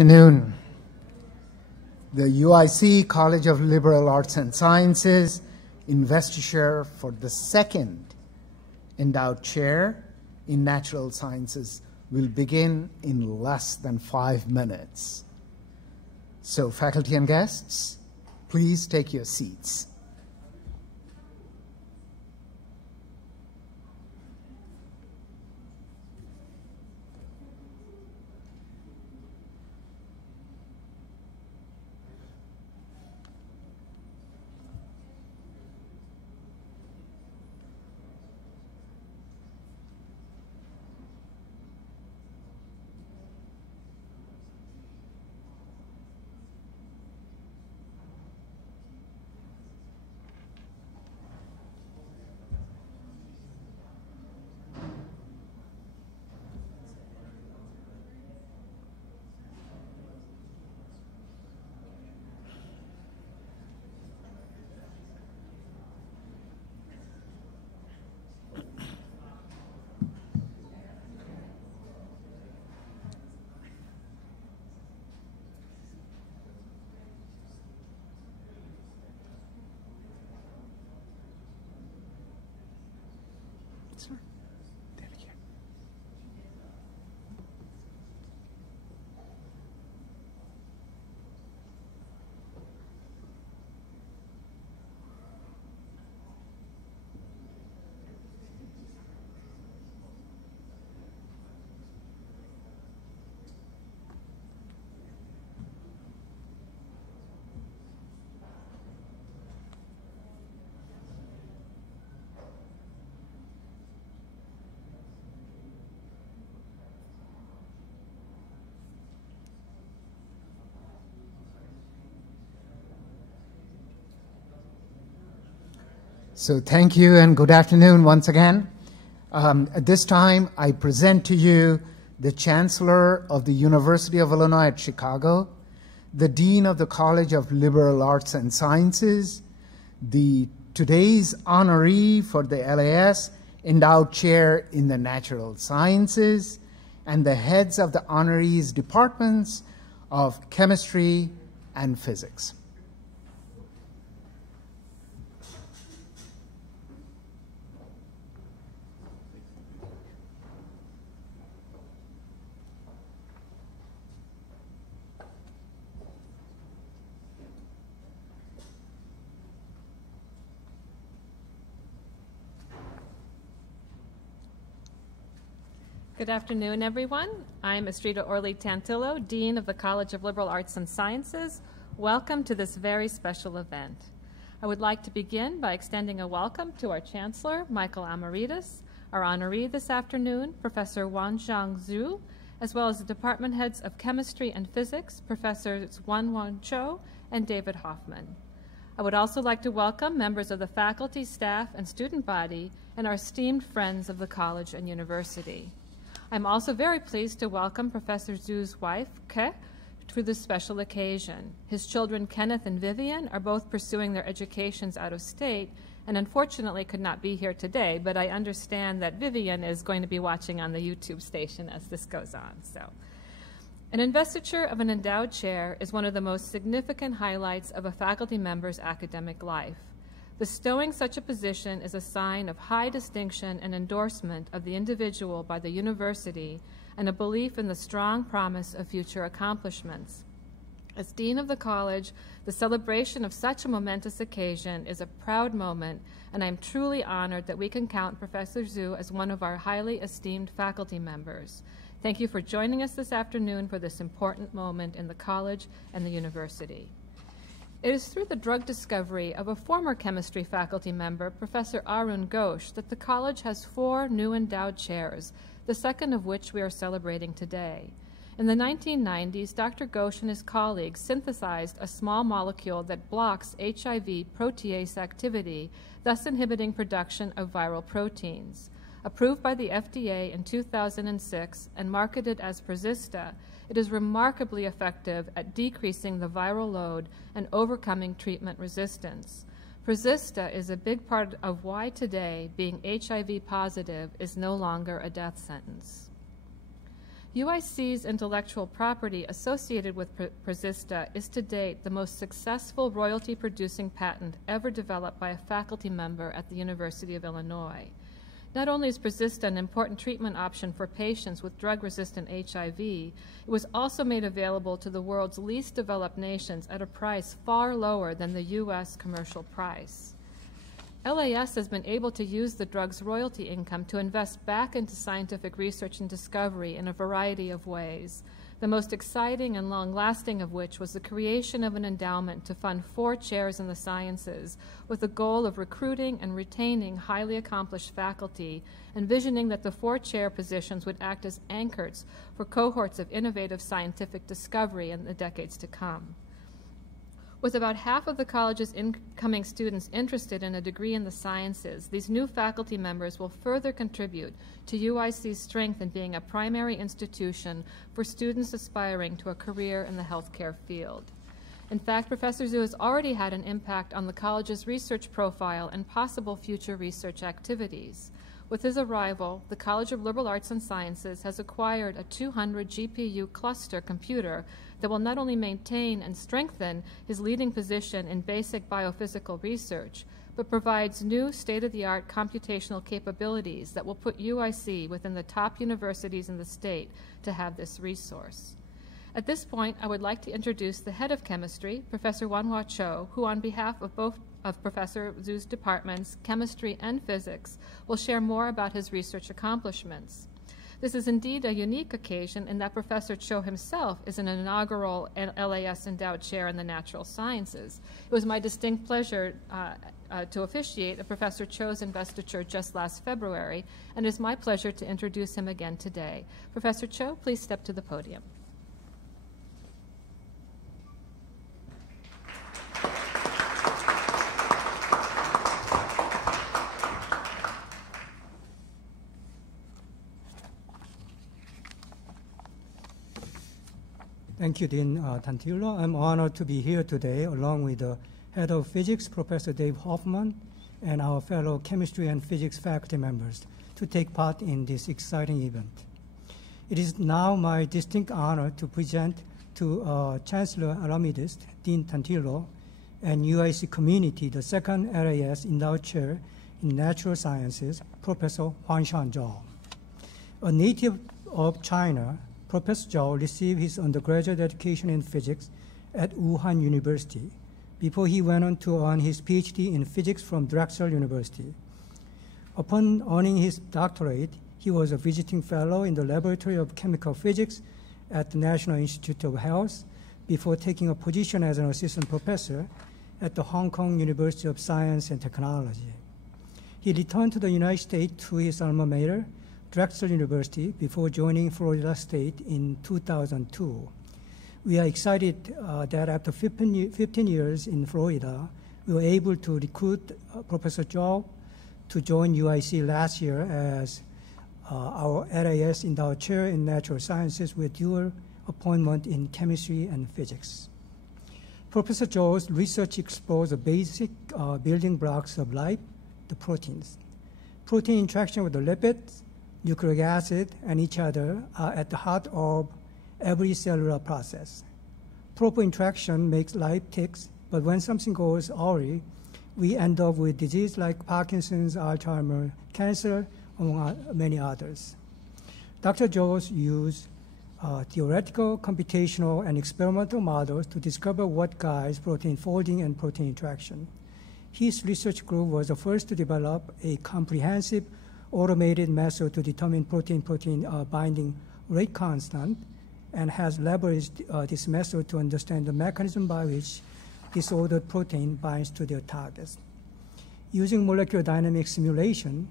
afternoon. The UIC College of Liberal Arts and Sciences investiture for the second endowed chair in natural sciences will begin in less than 5 minutes. So faculty and guests, please take your seats. So thank you and good afternoon once again. At this time, I present to you the Chancellor of the University of Illinois at Chicago, the Dean of the College of Liberal Arts and Sciences, today's honoree for the LAS Endowed Chair in the Natural Sciences, and the heads of the honorees departments of Chemistry and Physics. Good afternoon, everyone. I'm Estrida Orly-Tantillo, Dean of the College of Liberal Arts and Sciences. Welcome to this very special event. I would like to begin by extending a welcome to our Chancellor, Michael Amaritas, our honoree this afternoon, Professor Wanxiang Zhu, as well as the department heads of Chemistry and Physics, Professors Wanwan Cho and David Hoffman. I would also like to welcome members of the faculty, staff, and student body, and our esteemed friends of the college and university. I'm also very pleased to welcome Professor Zhu's wife, Ke, to this special occasion. His children, Kenneth and Vivian, are both pursuing their educations out of state and unfortunately could not be here today, but I understand that Vivian is going to be watching on the YouTube station as this goes on. An investiture of an endowed chair is one of the most significant highlights of a faculty member's academic life. Bestowing such a position is a sign of high distinction and endorsement of the individual by the university and a belief in the strong promise of future accomplishments. As Dean of the College, the celebration of such a momentous occasion is a proud moment, and I'm truly honored that we can count Professor Zhu as one of our highly esteemed faculty members. Thank you for joining us this afternoon for this important moment in the college and the university. It is through the drug discovery of a former chemistry faculty member, Professor Arun Ghosh, that the college has 4 new endowed chairs, the second of which we are celebrating today. In the 1990s, Dr. Ghosh and his colleagues synthesized a small molecule that blocks HIV protease activity, thus inhibiting production of viral proteins. Approved by the FDA in 2006 and marketed as Prazista, it is remarkably effective at decreasing the viral load and overcoming treatment resistance. Prazista is a big part of why today being HIV positive is no longer a death sentence. UIC's intellectual property associated with Prozista is to date the most successful royalty-producing patent ever developed by a faculty member at the University of Illinois. Not only is Prozista an important treatment option for patients with drug-resistant HIV, it was also made available to the world's least developed nations at a price far lower than the U.S. commercial price. LAS has been able to use the drug's royalty income to invest back into scientific research and discovery in a variety of ways, the most exciting and long-lasting of which was the creation of an endowment to fund 4 chairs in the sciences with the goal of recruiting and retaining highly accomplished faculty, envisioning that the 4 chair positions would act as anchors for cohorts of innovative scientific discovery in the decades to come. With about half of the college's incoming students interested in a degree in the sciences, these new faculty members will further contribute to UIC's strength in being a primary institution for students aspiring to a career in the healthcare field. In fact, Professor Zhu has already had an impact on the college's research profile and possible future research activities. With his arrival, the College of Liberal Arts and Sciences has acquired a 200 GPU cluster computer that will not only maintain and strengthen his leading position in basic biophysical research, but provides new state-of-the-art computational capabilities that will put UIC within the top universities in the state to have this resource. At this point, I would like to introduce the head of chemistry, Professor Wanhua Cho, who on behalf of both of Professor Zhu's departments, chemistry and physics, will share more about his research accomplishments. This is indeed a unique occasion in that Professor Cho himself is an inaugural LAS endowed chair in the natural sciences. It was my distinct pleasure to officiate Professor Cho's investiture just last February, and it is my pleasure to introduce him again today. Professor Cho, please step to the podium. Thank you, Dean Tantillo. I'm honored to be here today along with the head of physics, Professor Dave Hoffman, and our fellow chemistry and physics faculty members to take part in this exciting event. It is now my distinct honor to present to Chancellor Alamedist, Dean Tantillo, and UIC community the second LAS Endowed Chair in Natural Sciences, Professor Huangshan Zhao. A native of China, Professor Zhao received his undergraduate education in physics at Wuhan University before he went on to earn his PhD in physics from Drexel University. Upon earning his doctorate, he was a visiting fellow in the Laboratory of Chemical Physics at the National Institute of Health before taking a position as an assistant professor at the Hong Kong University of Science and Technology. He returned to the United States to his alma mater, Drexel University, before joining Florida State in 2002. We are excited that after 15 years in Florida, we were able to recruit Professor Zhao to join UIC last year as our LAS Endowed Chair in Natural Sciences with dual appointment in chemistry and physics. Professor Zhou's research explores the basic building blocks of life, the proteins. Protein interaction with the lipids, nucleic acid, and each other are at the heart of every cellular process. Proper interaction makes life tick, but when something goes awry, we end up with disease like Parkinson's, Alzheimer's, cancer, among many others. Dr. Zhou used theoretical, computational, and experimental models to discover what guides protein folding and protein interaction. His research group was the first to develop a comprehensive automated method to determine protein-protein binding rate constant, and has leveraged this method to understand the mechanism by which disordered protein binds to their targets. Using molecular dynamic simulation,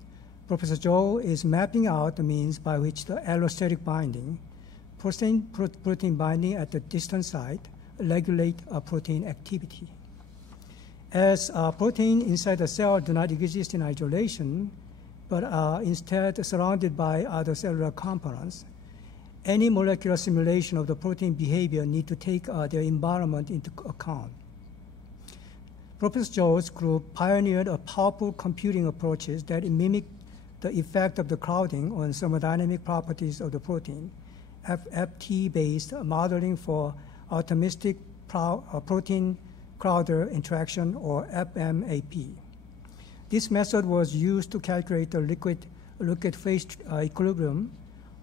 Professor Zhou is mapping out the means by which the allostatic binding, protein binding at the distant site, regulate protein activity. As protein inside the cell do not exist in isolation, but are instead surrounded by other cellular components, any molecular simulation of the protein behavior need to take their environment into account. Professor Zhou's group pioneered a powerful computing approaches that mimic the effect of the crowding on thermodynamic properties of the protein FFT-based modeling for atomistic protein-Crowder interaction, or FMAP. This method was used to calculate the liquid phase equilibrium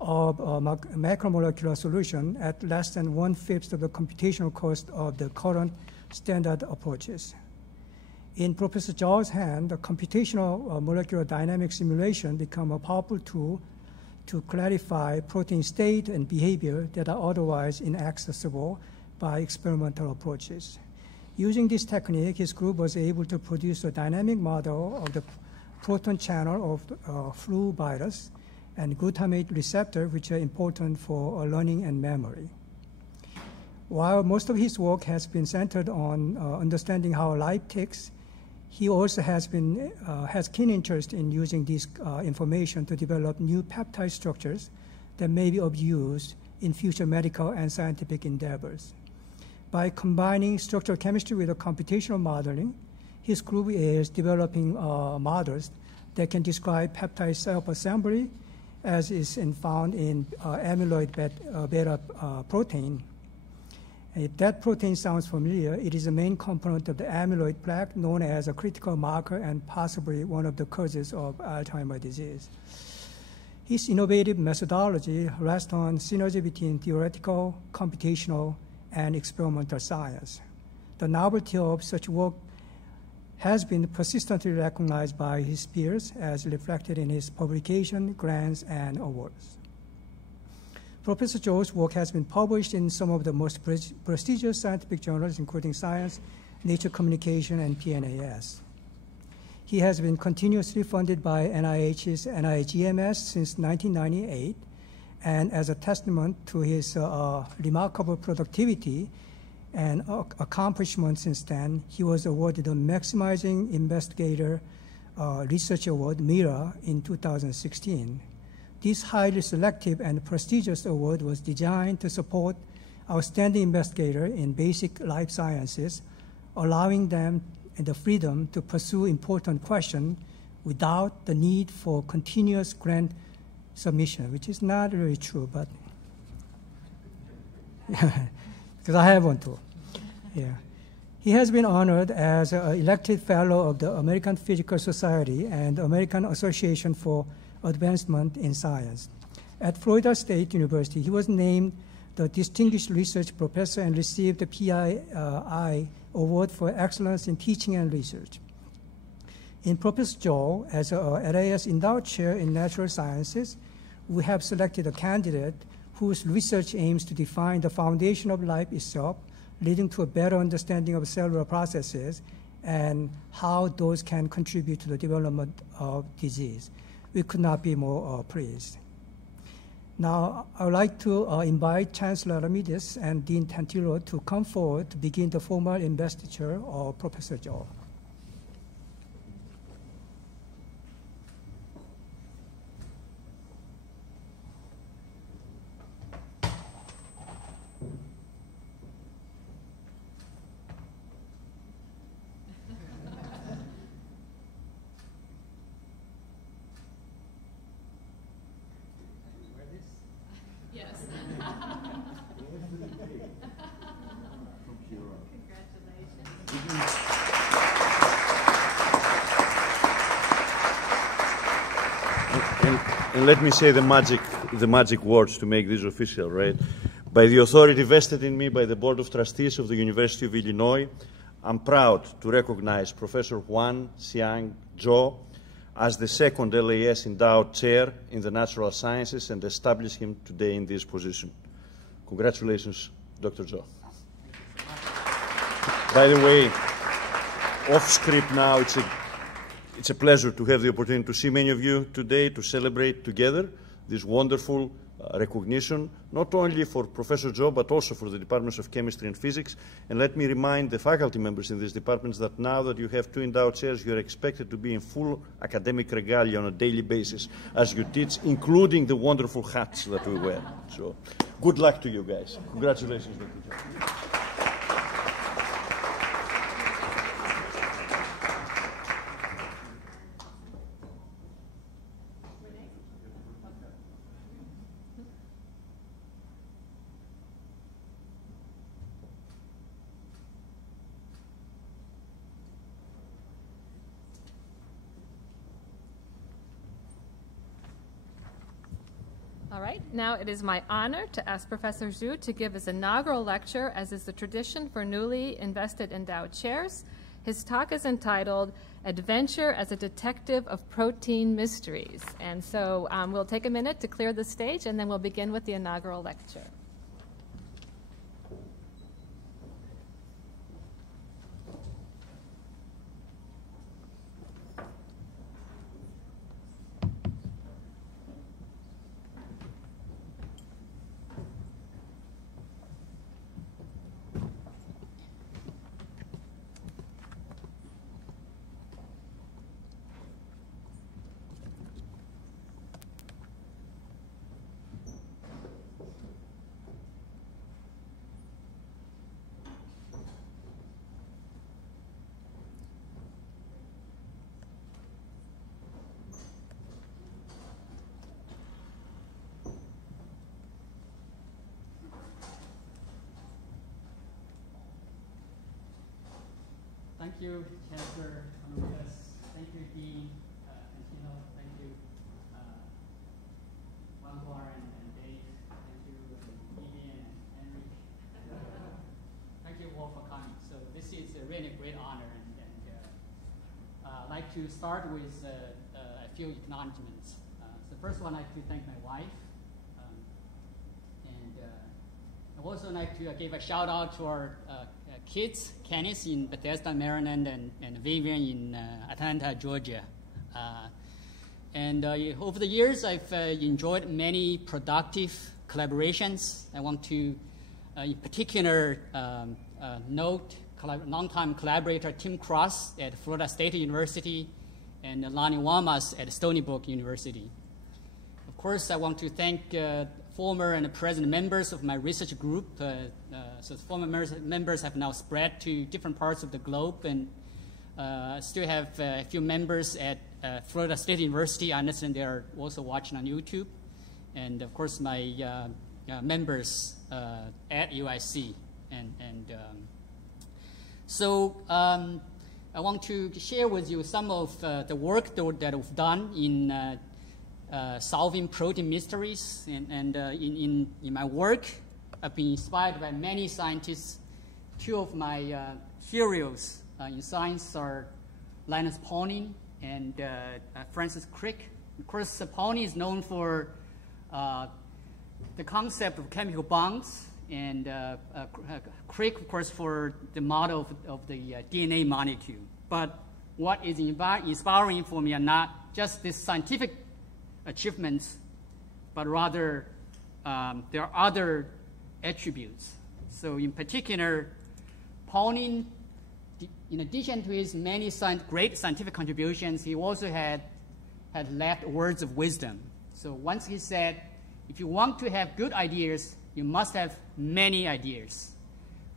of a macromolecular solution at less than 1/5 of the computational cost of the current standard approaches. In Professor Zhao's hand, the computational molecular dynamic simulation became a powerful tool to clarify protein state and behavior that are otherwise inaccessible by experimental approaches. Using this technique, his group was able to produce a dynamic model of the proton channel of flu virus and glutamate receptor, which are important for learning and memory. While most of his work has been centered on understanding how life ticks, he also has keen interest in using this information to develop new peptide structures that may be of use in future medical and scientific endeavors. By combining structural chemistry with computational modeling, his group is developing models that can describe peptide self-assembly as is found in amyloid beta protein. If that protein sounds familiar, it is a main component of the amyloid plaque known as a critical marker and possibly one of the causes of Alzheimer's disease. His innovative methodology rests on synergy between theoretical, computational, and experimental science. The novelty of such work has been persistently recognized by his peers as reflected in his publication, grants, and awards. Professor Zhou's work has been published in some of the most prestigious scientific journals, including Science, Nature Communication, and PNAS. He has been continuously funded by NIH's NIH-EMS since 1998, and as a testament to his remarkable productivity and accomplishments since then, he was awarded the Maximizing Investigator Research Award, MIRA, in 2016. This highly selective and prestigious award was designed to support outstanding investigators in basic life sciences, allowing them the freedom to pursue important questions without the need for continuous grant submission, which is not really true, but because I have one too. Yeah. He has been honored as an elected fellow of the American Physical Society and the American Association for Advancement in Science. At Florida State University, he was named the Distinguished Research Professor and received the PII Award for Excellence in Teaching and Research. In Professor Zhou, as a LAS Endowed Chair in Natural Sciences, we have selected a candidate whose research aims to define the foundation of life itself, leading to a better understanding of cellular processes and how those can contribute to the development of disease. We could not be more pleased. Now, I would like to invite Chancellor Aramides and Dean Tantillo to come forward to begin the formal investiture of Professor Zhou. And let me say the magic words to make this official, right? By the authority vested in me by the Board of Trustees of the University of Illinois, I'm proud to recognize Professor Juan Xiang Zhou as the second LAS Endowed Chair in the Natural Sciences and establish him today in this position. Congratulations, Dr. Zhou. By the way, off script now, it's a pleasure to have the opportunity to see many of you today to celebrate together this wonderful recognition, not only for Professor Zhou, but also for the Departments of Chemistry and Physics. And let me remind the faculty members in these departments that now that you have two endowed chairs, you are expected to be in full academic regalia on a daily basis as you teach, including the wonderful hats that we wear. So good luck to you guys. Congratulations, Dr. Zhou. All right, now it is my honor to ask Professor Zhu to give his inaugural lecture, as is the tradition for newly invested endowed chairs. His talk is entitled Adventure as a Detective of Protein Mysteries. And so we'll take a minute to clear the stage, and then we'll begin with the inaugural lecture. Thank you, Chancellor Honoris. Thank you, Dean Cantilo. Thank you, Wanghua and Dave. Thank you, Vivian and Henry. Thank you all for coming. So this is a really great honor, and I'd like to start with a few acknowledgements. So first one, I'd like to thank my wife, and I'd also like to give a shout out to our kids, Kenneth in Bethesda, Maryland, and Vivian in Atlanta, Georgia. And over the years, I've enjoyed many productive collaborations. I want to, in particular, note longtime collaborator Tim Cross at Florida State University and Lonnie Wamas at Stony Brook University. Of course, I want to thank former and present members of my research group. So former members have now spread to different parts of the globe, and still have a few members at Florida State University. I understand they are also watching on YouTube. And of course, my members at UIC. So I want to share with you some of the work that we've done in solving protein mysteries, and in my work, I've been inspired by many scientists. Two of my heroes in science are Linus Pauling and Francis Crick. Of course, Pauling is known for the concept of chemical bonds, and Crick, of course, for the model of the DNA molecule. But what is inspiring for me are not just this scientific achievements, but rather there are other attributes. So in particular, Pauling, in addition to his many great scientific contributions, he also had left words of wisdom. So once he said, if you want to have good ideas, you must have many ideas.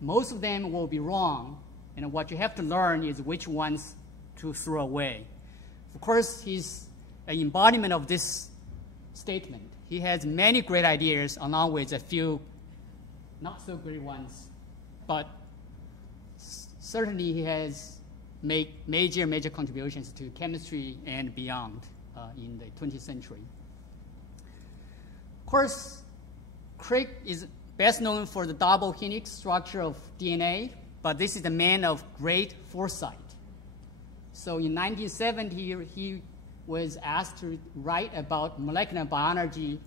Most of them will be wrong, and what you have to learn is which ones to throw away. Of course, he's an embodiment of this statement. He has many great ideas along with a few not so great ones, but certainly he has made major contributions to chemistry and beyond in the 20th century. Of course, Crick is best known for the double helix structure of DNA, but this is a man of great foresight. So in 1970, he was asked to write about molecular biology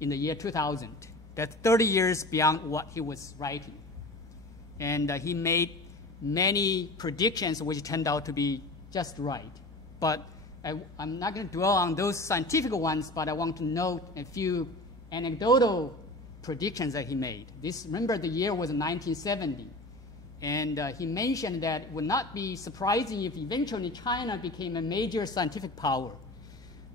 in the year 2000. That's 30 years beyond what he was writing. And he made many predictions which turned out to be just right. But I'm not going to dwell on those scientific ones, but I want to note a few anecdotal predictions that he made. Remember, the year was 1970. And he mentioned that it would not be surprising if eventually China became a major scientific power.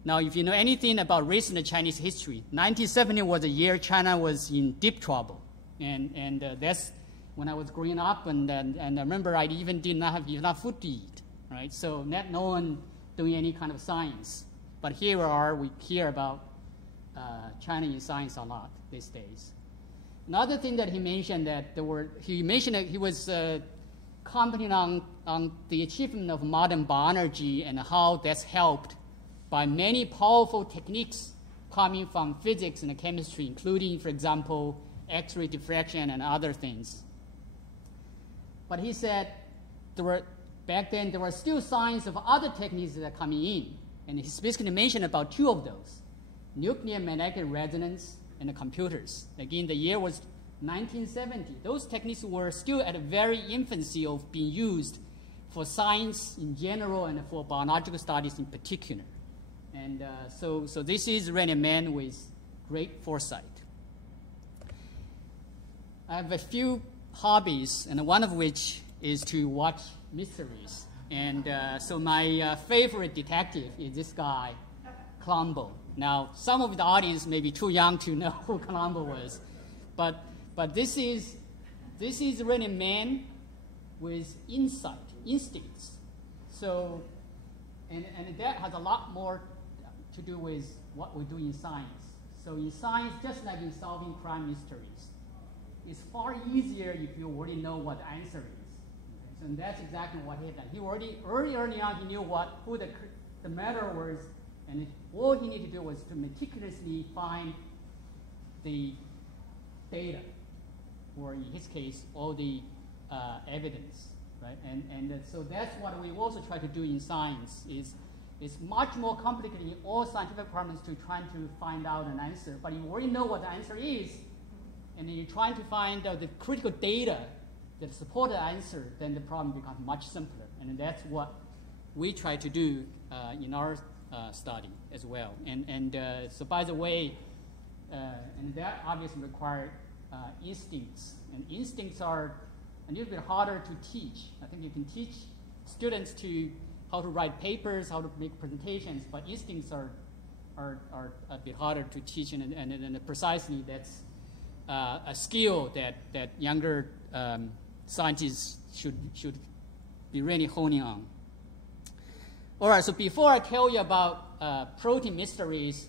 Now, if you know anything about recent Chinese history, 1970 was a year China was in deep trouble. And that's when I was growing up, and I remember I even did not have enough food to eat, right? So no one doing any kind of science. But here we are, we hear about China in science a lot these days. Another thing that he mentioned that he was commenting on the achievement of modern biology and how that's helped by many powerful techniques coming from physics and chemistry, including, for example, X-ray diffraction and other things. But he said back then there were still signs of other techniques that are coming in. And he specifically mentioned about two of those, nuclear magnetic resonance and the computers. Again, the year was 1970. Those techniques were still at a very infancy of being used for science in general and for biological studies in particular. And so this is really a man with great foresight. I have a few hobbies, and one of which is to watch mysteries. And so my favorite detective is this guy, Columbo. Now, some of the audience may be too young to know who Columbo was, but this is really a man with insight, instincts. So, and that has a lot more to do with what we do in science. So in science, just like in solving crime mysteries, it's far easier if you already know what the answer is. Okay? So that's exactly what he did. He already early on he knew who the murderer was, and all he needed to do was to meticulously find the data, or in his case, all the evidence, right? And so that's what we also try to do in science. It's much more complicated in all scientific departments to try to find out an answer, but you already know what the answer is, and then you're trying to find out the critical data that support the answer, then the problem becomes much simpler. And that's what we try to do in our study as well. And so by the way, and that obviously requires instincts. And instincts are a little bit harder to teach. I think you can teach students how to write papers, how to make presentations, but instincts are a bit harder to teach, and precisely that's a skill that younger scientists should be really honing on. All right, so before I tell you about protein mysteries,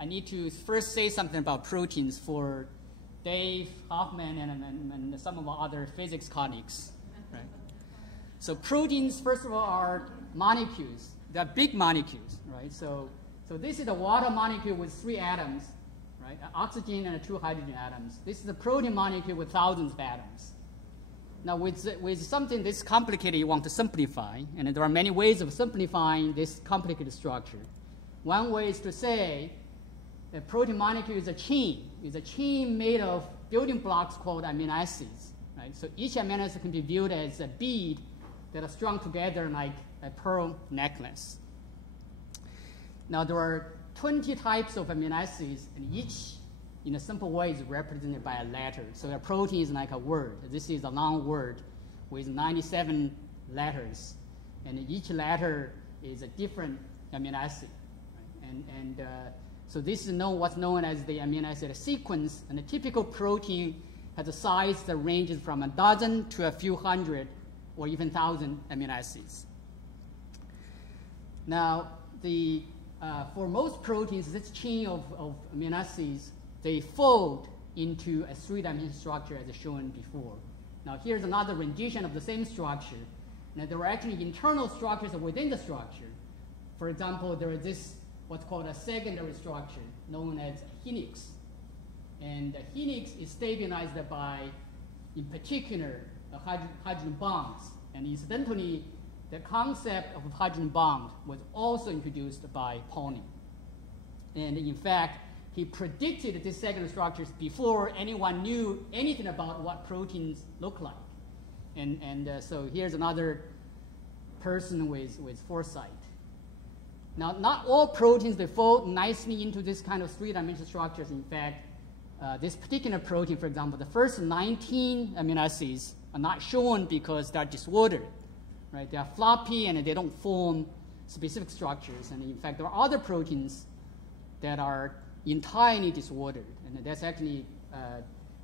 I need to first say something about proteins for Dave Hoffman and some of our other physics colleagues. Right? So proteins, first of all, are molecules. They're big molecules, right? So this is a water molecule with 3 atoms, right? Oxygen and 2 hydrogen atoms. This is a protein molecule with thousands of atoms. Now, with something this complicated, you want to simplify, and there are many ways of simplifying this complicated structure. One way is to say a protein molecule is a chain. It's a chain made of building blocks called amino acids, right? So each amino acid can be viewed as a bead that are strung together like a pearl necklace. Now, there are 20 types of amino acids, and each, in a simple way, is represented by a letter. So a protein is like a word. This is a long word with 97 letters, and each letter is a different amino acid. Right? So this is what's known as the amino acid sequence, and a typical protein has a size that ranges from a dozen to a few hundred or even 1,000 amino acids. Now, for most proteins, this chain of amino acids, they fold into a 3-dimensional structure as shown before. Now, here's another rendition of the same structure. Now, there are actually internal structures within the structure. For example, there is this what's called a secondary structure known as a helix. And the helix is stabilized by, in particular, hydrogen bonds. And incidentally, the concept of hydrogen bond was also introduced by Pauling. And in fact, he predicted these secondary structures before anyone knew anything about what proteins look like. And so here's another person with foresight. Now, not all proteins, they fold nicely into this kind of 3-dimensional structures. In fact, this particular protein, for example, the first 19 amino acids are not shown because they're disordered. Right? They are floppy and they don't form specific structures. And in fact, there are other proteins that are entirely disordered. And that's actually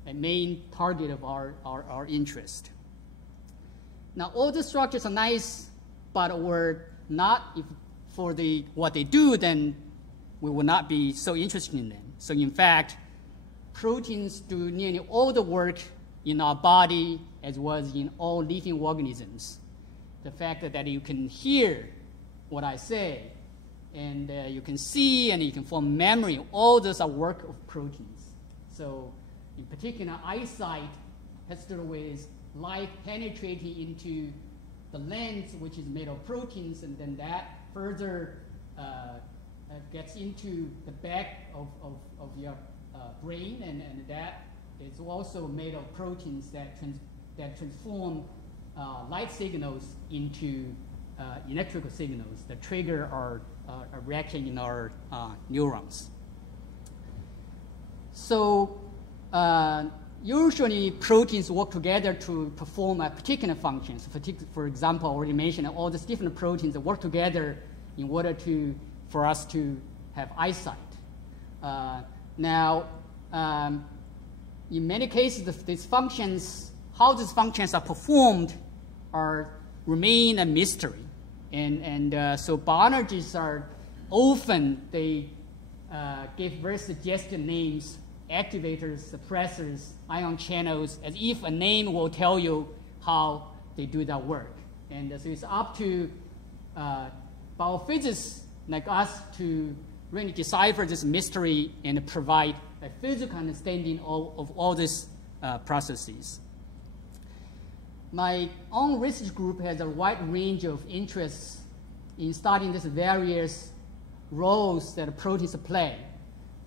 a main target of our interest. Now, all the structures are nice, but were not, if for what they do, then we will not be so interested in them. So in fact, proteins do nearly all the work in our body as well as in all living organisms. The fact that you can hear what I say And you can see and you can form memory. All those are work of proteins. So in particular, eyesight has to do with light penetrating into the lens, which is made of proteins, and then that further gets into the back of your brain, and that is also made of proteins that transform light signals into electrical signals that trigger our reaction in our neurons. So usually proteins work together to perform a particular function. So for example, I already mentioned all these different proteins that work together in order for us to have eyesight. Now, in many cases, these functions, how these functions are performed, remain a mystery. So biologists are often, they give very suggestive names: activators, suppressors, ion channels, as if a name will tell you how they do that work. And so it's up to biophysicists like us to really decipher this mystery and provide a physical understanding of all these processes. My own research group has a wide range of interests in studying these various roles that proteins play.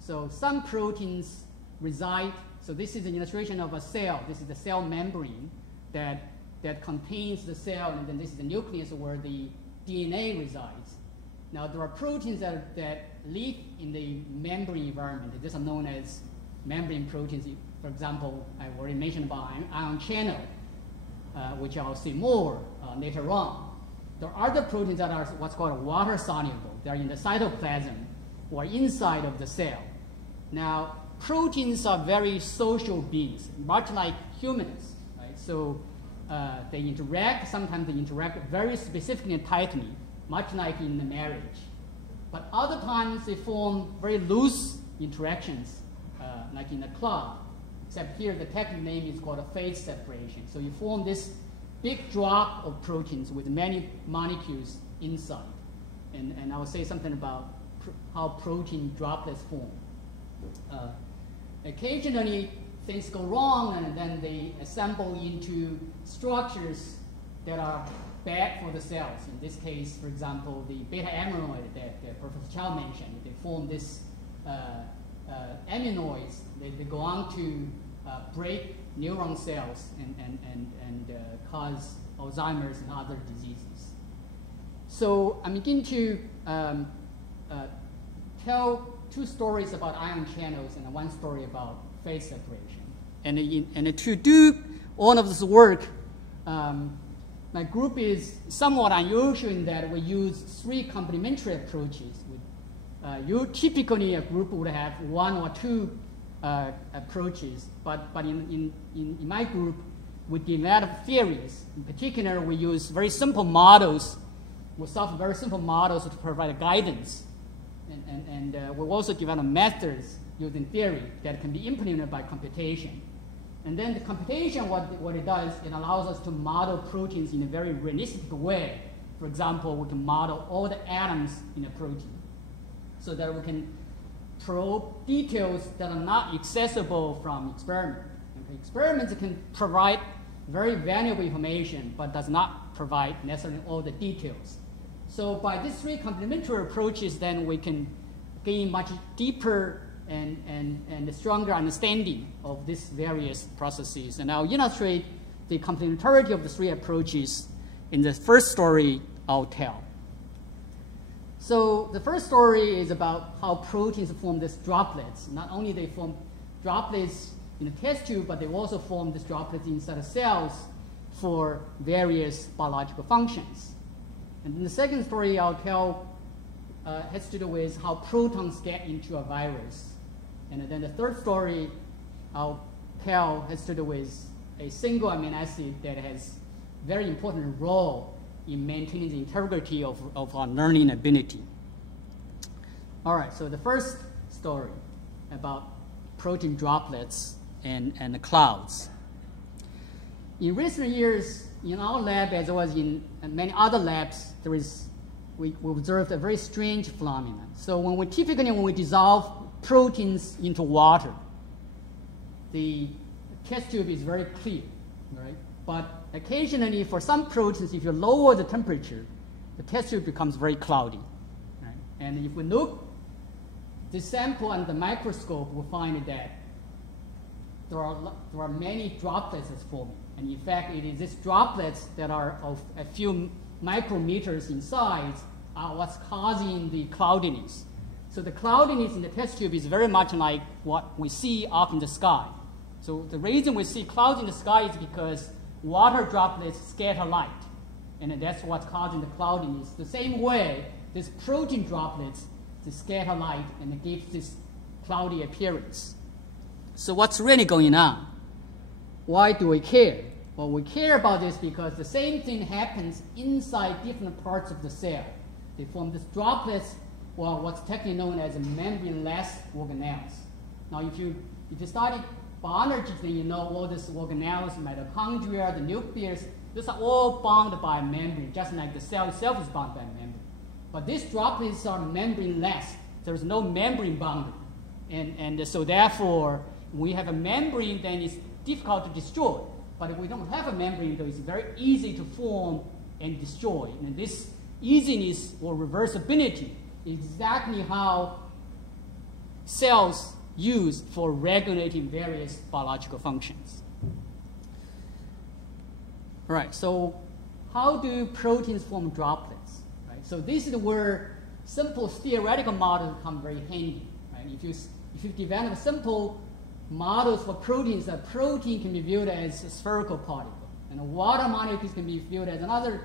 So some proteins reside, so this is an illustration of a cell. This is the cell membrane that contains the cell, and then this is the nucleus where the DNA resides. Now there are proteins that live in the membrane environment. These are known as membrane proteins. For example, I already mentioned about ion channel, which I'll see more later on. There are other proteins that are what's called water soluble. They're in the cytoplasm or inside of the cell. Now, proteins are very social beings, much like humans, right? So they interact. Sometimes they interact very specifically and tightly, much like in the marriage. But other times they form very loose interactions, like in a club. Except here the technical name is called a phase separation. So you form this big drop of proteins with many molecules inside. And I'll say something about how protein droplets form. Occasionally things go wrong, and then they assemble into structures that are bad for the cells. In this case, for example, the beta amyloid that Professor Chow mentioned, they form this amyloids. They go on to break neuron cells and cause Alzheimer's and other diseases. So I'm going to tell two stories about ion channels and one story about phase separation. And to do all of this work, my group is somewhat unusual in that we use three complementary approaches. Typically, a group would have one or two approaches, but in my group, we develop theories. In particular, we use very simple models. We solve very simple models to provide guidance. And we also develop methods using theory that can be implemented by computation. And then the computation, what it does, it allows us to model proteins in a very realistic way. For example, we can model all the atoms in a protein so that we can probe details that are not accessible from experiment. Okay? Experiments can provide very valuable information, but does not provide necessarily all the details. So by these three complementary approaches, then we can gain much deeper and stronger understanding of these various processes. And I'll illustrate the complementarity of the three approaches in the first story I'll tell. So the first story is about how proteins form these droplets. Not only they form droplets in the test tube, but they also form these droplets inside the cells for various biological functions. And then the second story I'll tell has to do with how protons get into a virus. And then the third story I'll tell has to do with a single amino acid that has very important role in maintaining the integrity of our learning ability. All right, so the first story about protein droplets and the clouds. In recent years, in our lab, as well as in many other labs, we observed a very strange phenomenon. So when we dissolve proteins into water, the test tube is very clear, right? But occasionally, for some proteins, if you lower the temperature, the test tube becomes very cloudy, right? And if we look the sample under the microscope, we'll find that there are many droplets that's forming. And in fact, it is these droplets that are of a few micrometers in size are what's causing the cloudiness. So the cloudiness in the test tube is very much like what we see up in the sky. So the reason we see clouds in the sky is because water droplets scatter light. And that's what's causing the cloudiness. The same way, these protein droplets, they scatter light and it gives this cloudy appearance. So what's really going on? Why do we care? Well, we care about this because the same thing happens inside different parts of the cell. They form these droplets, or what's technically known as membraneless organelles. Now, if you study biology, then you know all these organelles, mitochondria, the nucleus, these are all bound by a membrane, just like the cell itself is bound by a membrane. But these droplets are membraneless. There's no membrane boundary. And so therefore, when we have a membrane, then it's difficult to destroy. But if we don't have a membrane, though, it's very easy to form and destroy. And this easiness or reversibility is exactly how cells use for regulating various biological functions. All right, so how do proteins form droplets? Right? So this is where simple theoretical models come very handy. Right? If you develop simple models for proteins, a protein can be viewed as a spherical particle, and a water molecule can be viewed as another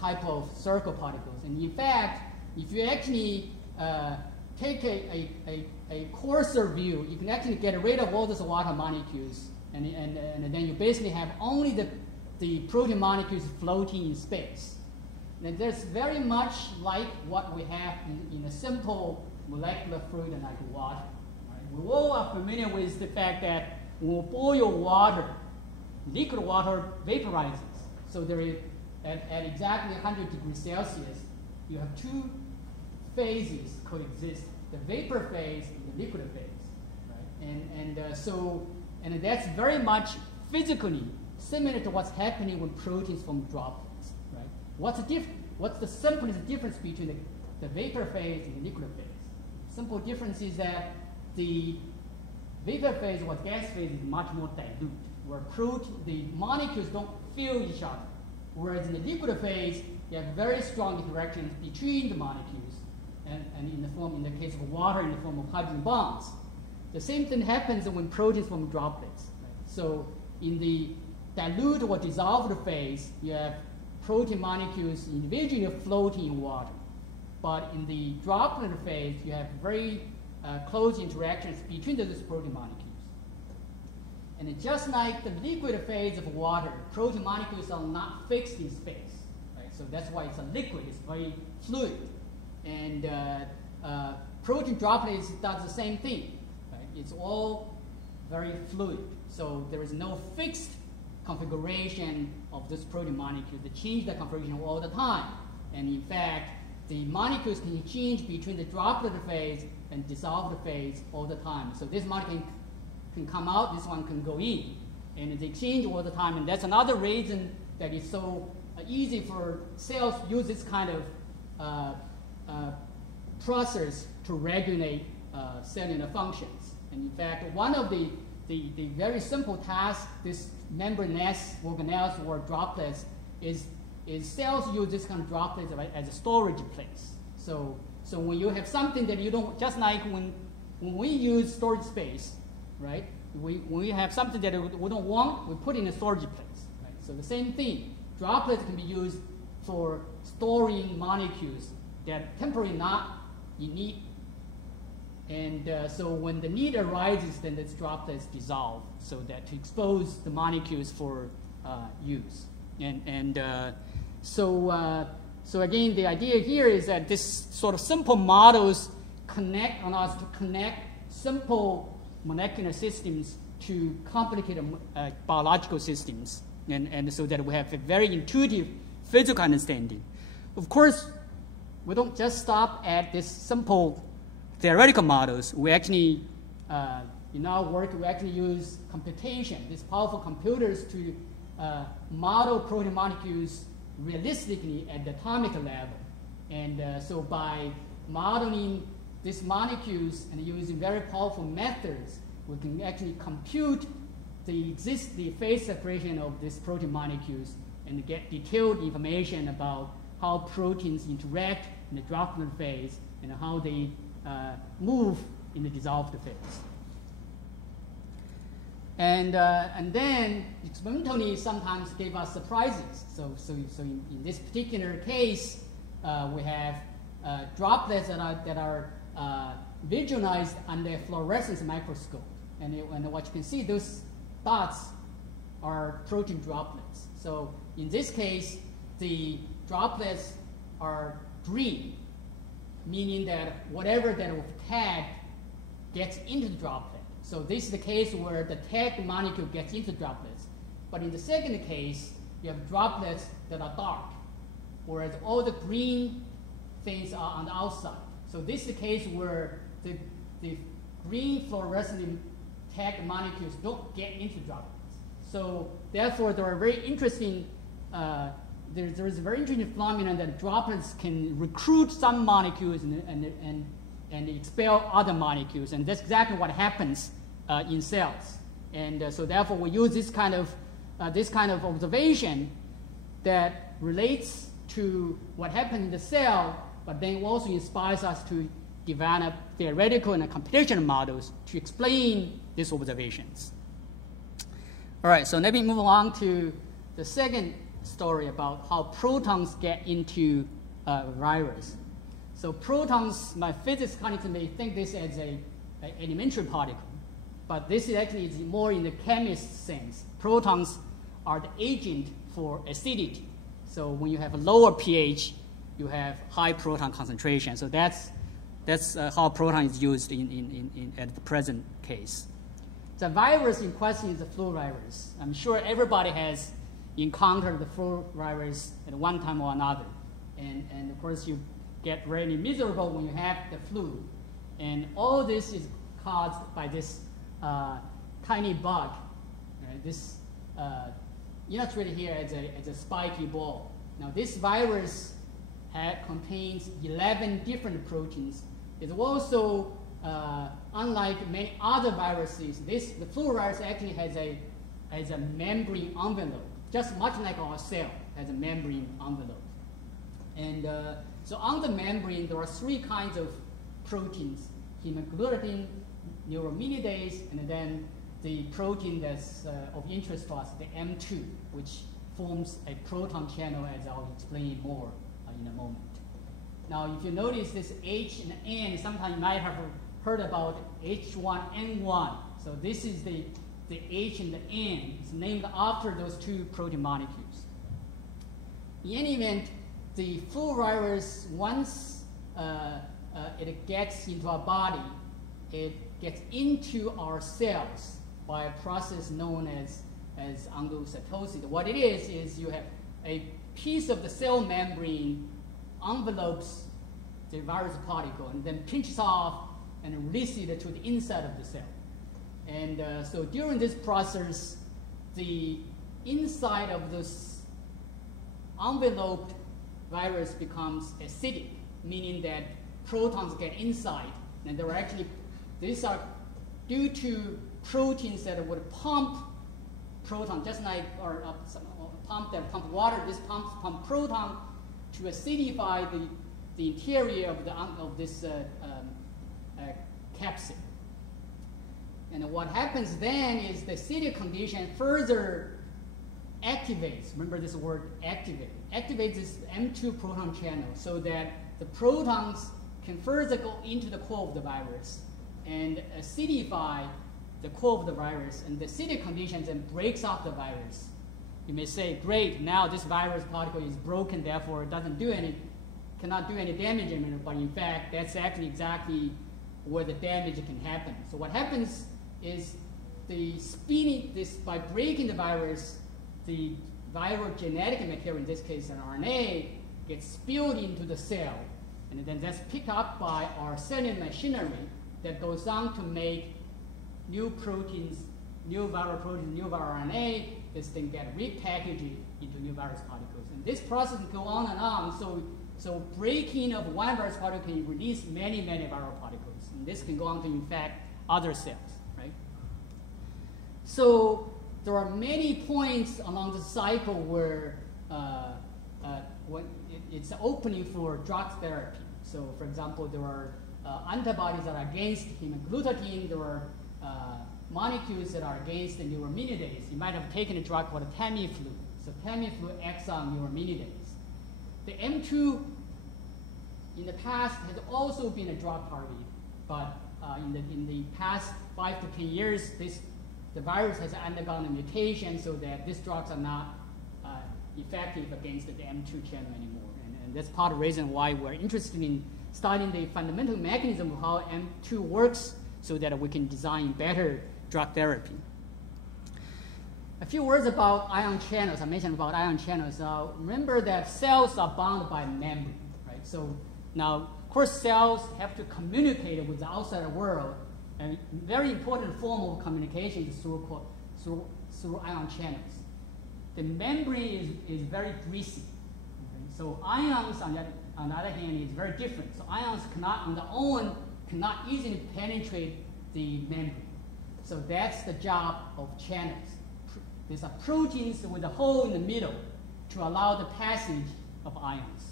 type of circle particles. And in fact, if you actually take a coarser view, you can actually get rid of all those water molecules, and then you basically have only the protein molecules floating in space. And that's very much like what we have in a simple molecular fluid like water. We all are familiar with the fact that when we boil water, liquid water vaporizes. So there is, at exactly 100 degrees Celsius, you have two phases coexist: the vapor phase and the liquid phase. Right? And that's very much physically similar to what's happening when proteins form droplets. Right? What's the simplest difference between the vapor phase and the liquid phase? Simple difference is that the vapor phase or gas phase is much more dilute, where the molecules don't feel each other. Whereas in the liquid phase, you have very strong interactions between the molecules, and in the case of water, in the form of hydrogen bonds. The same thing happens when proteins form droplets. Right? So in the dilute or dissolved phase, you have protein molecules individually floating in water. But in the droplet phase, you have very close interactions between those protein molecules. And just like the liquid phase of water, protein molecules are not fixed in space. Right? So that's why it's a liquid, it's very fluid. And protein droplets does the same thing. Right? It's all very fluid. So there is no fixed configuration of this protein molecule. They change the configuration all the time. And in fact, the molecules can change between the droplet phase and dissolved phase all the time. So this molecule can come out, this one can go in. And they change all the time. And that's another reason that it's so easy for cells to use this kind of process to regulate cellular functions. And in fact, one of the very simple tasks, this membraneless organelles or droplets, is cells use this kind of droplets as a storage place. So when you have something that you don't, just like when we use storage space, right? When we have something that we don't want, we put in a storage place. Right? So the same thing, droplets can be used for storing molecules that temporarily not in need. And so when the need arises, then these droplets dissolve so that to expose the molecules for use. So again, the idea here is that this sort of simple models allow us to connect simple molecular systems to complicated biological systems, and so that we have a very intuitive physical understanding. of course, we don't just stop at this simple theoretical models. We actually, in our work, we actually use computation, these powerful computers to model protein molecules realistically at the atomic level. And so by modeling these molecules and using very powerful methods, we can actually compute the phase separation of these protein molecules and get detailed information about how proteins interact in the droplet phase and how they move in the dissolved phase. And then experimentally sometimes give us surprises. So in this particular case, we have droplets that are visualized under a fluorescence microscope. And what you can see, those dots are protein droplets. So in this case, the droplets are green, meaning that whatever that was tagged gets into the droplet. So this is the case where the tagged molecule gets into droplets. But in the second case, you have droplets that are dark, whereas all the green things are on the outside. So this is the case where the green fluorescent tagged molecules don't get into droplets. So therefore, there are very interesting, there is a very interesting phenomenon that droplets can recruit some molecules and expel other molecules. And that's exactly what happens in cells. And so therefore, we use this kind of observation that relates to what happens in the cell, but then also inspires us to develop theoretical and computational models to explain these observations. All right, so let me move on to the second story about how protons get into virus. So protons, my physics colleagues may think this as an elementary particle, but this is actually more in the chemist sense. Protons are the agent for acidity. So when you have a lower pH, you have high proton concentration. So that's how proton is used at the present case. The virus in question is the flu virus. I'm sure everybody has encountered the flu virus at one time or another. And of course, you get really miserable when you have the flu. And all this is caused by this tiny bug. Right? This illustrated here as a spiky ball. Now, this virus contains 11 different proteins. It's also, unlike many other viruses, the flu virus actually has a membrane envelope, just much like our cell has a membrane envelope. And so on the membrane, there are three kinds of proteins: hemagglutinin, neuraminidase, and then the protein that's of interest to us, the M2, which forms a proton channel, as I'll explain more in a moment. Now, if you notice this H and N, sometimes you might have heard about H1N1. So this is the H and the N. It's named after those two protein molecules. In any event, the flu virus, once it gets into our body, it gets into our cells by a process known as endocytosis. What it is you have a piece of the cell membrane envelopes the virus particle and then pinches off and releases it to the inside of the cell. And so during this process, the inside of this enveloped virus becomes acidic, meaning that protons get inside. And these are due to proteins that would pump proton, just like a pump that pumps water. This pump proton to acidify the interior of this capsid. And what happens then is the acidic condition further activates, remember this word activate, activates this M2 proton channel so that the protons can further go into the core of the virus and acidify the core of the virus, and the acidic condition then breaks up the virus. You may say, great, now this virus particle is broken, therefore it cannot do any damage anymore, but in fact, that's actually exactly where the damage can happen. So what happens is by breaking the virus, the viral genetic material, in this case an RNA, gets spilled into the cell, and then that's picked up by our cellular machinery that goes on to make new proteins, new viral proteins, new viral RNA. This thing get repackaged into new virus particles. And this process can go on and on. So breaking of one virus particle can release many, many viral particles. And this can go on to infect other cells, right? So there are many points along the cycle where it's an opening for drug therapy. So for example, there are antibodies that are against hemagglutinin. There are molecules that are against the neuraminidase. You might have taken a drug called Tamiflu. So Tamiflu acts on neuraminidase. The M2 in the past has also been a drug target, but in the past 5 to 10 years, the virus has undergone a mutation so that these drugs are not effective against the M2 channel anymore. And that's part of the reason why we're interested in studying the fundamental mechanism of how M2 works so that we can design better drug therapy. A few words about ion channels. I mentioned about ion channels. Remember that cells are bound by membrane, right? So now, of course, cells have to communicate with the outside world. And very important form of communication is through ion channels. The membrane is very greasy. Okay? So ions, on the other hand, is very different. So ions cannot, on their own, cannot easily penetrate the membrane. So that's the job of channels. These are proteins with a hole in the middle to allow the passage of ions.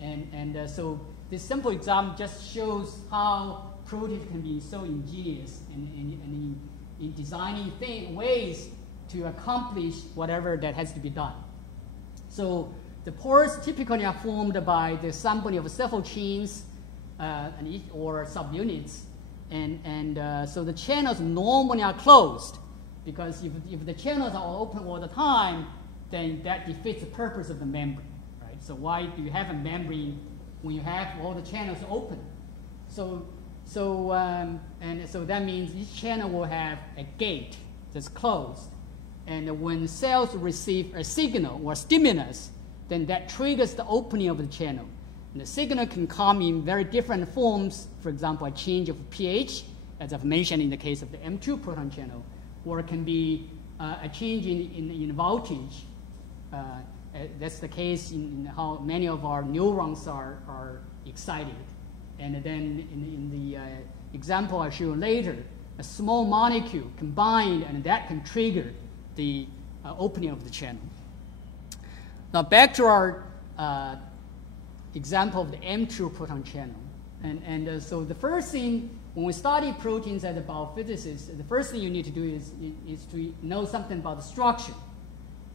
And so this simple example just shows how proteins can be so ingenious in designing ways to accomplish whatever that has to be done. So the pores typically are formed by the assembly of several chains or subunits. So the channels normally are closed, because if the channels are open all the time, then that defeats the purpose of the membrane, right? So why do you have a membrane when you have all the channels open? So that means each channel will have a gate that's closed, and when cells receive a signal or stimulus, then that triggers the opening of the channel. And the signal can come in very different forms. For example, a change of pH, as I've mentioned in the case of the M2 proton channel, or it can be a change in voltage. That's the case in how many of our neurons are excited. And then in the example I'll show you later, a small molecule combined, and that can trigger the opening of the channel. Now back to our example of the M2 proton channel. So the first thing, when we study proteins as a biophysicist, the first thing you need to do is to know something about the structure.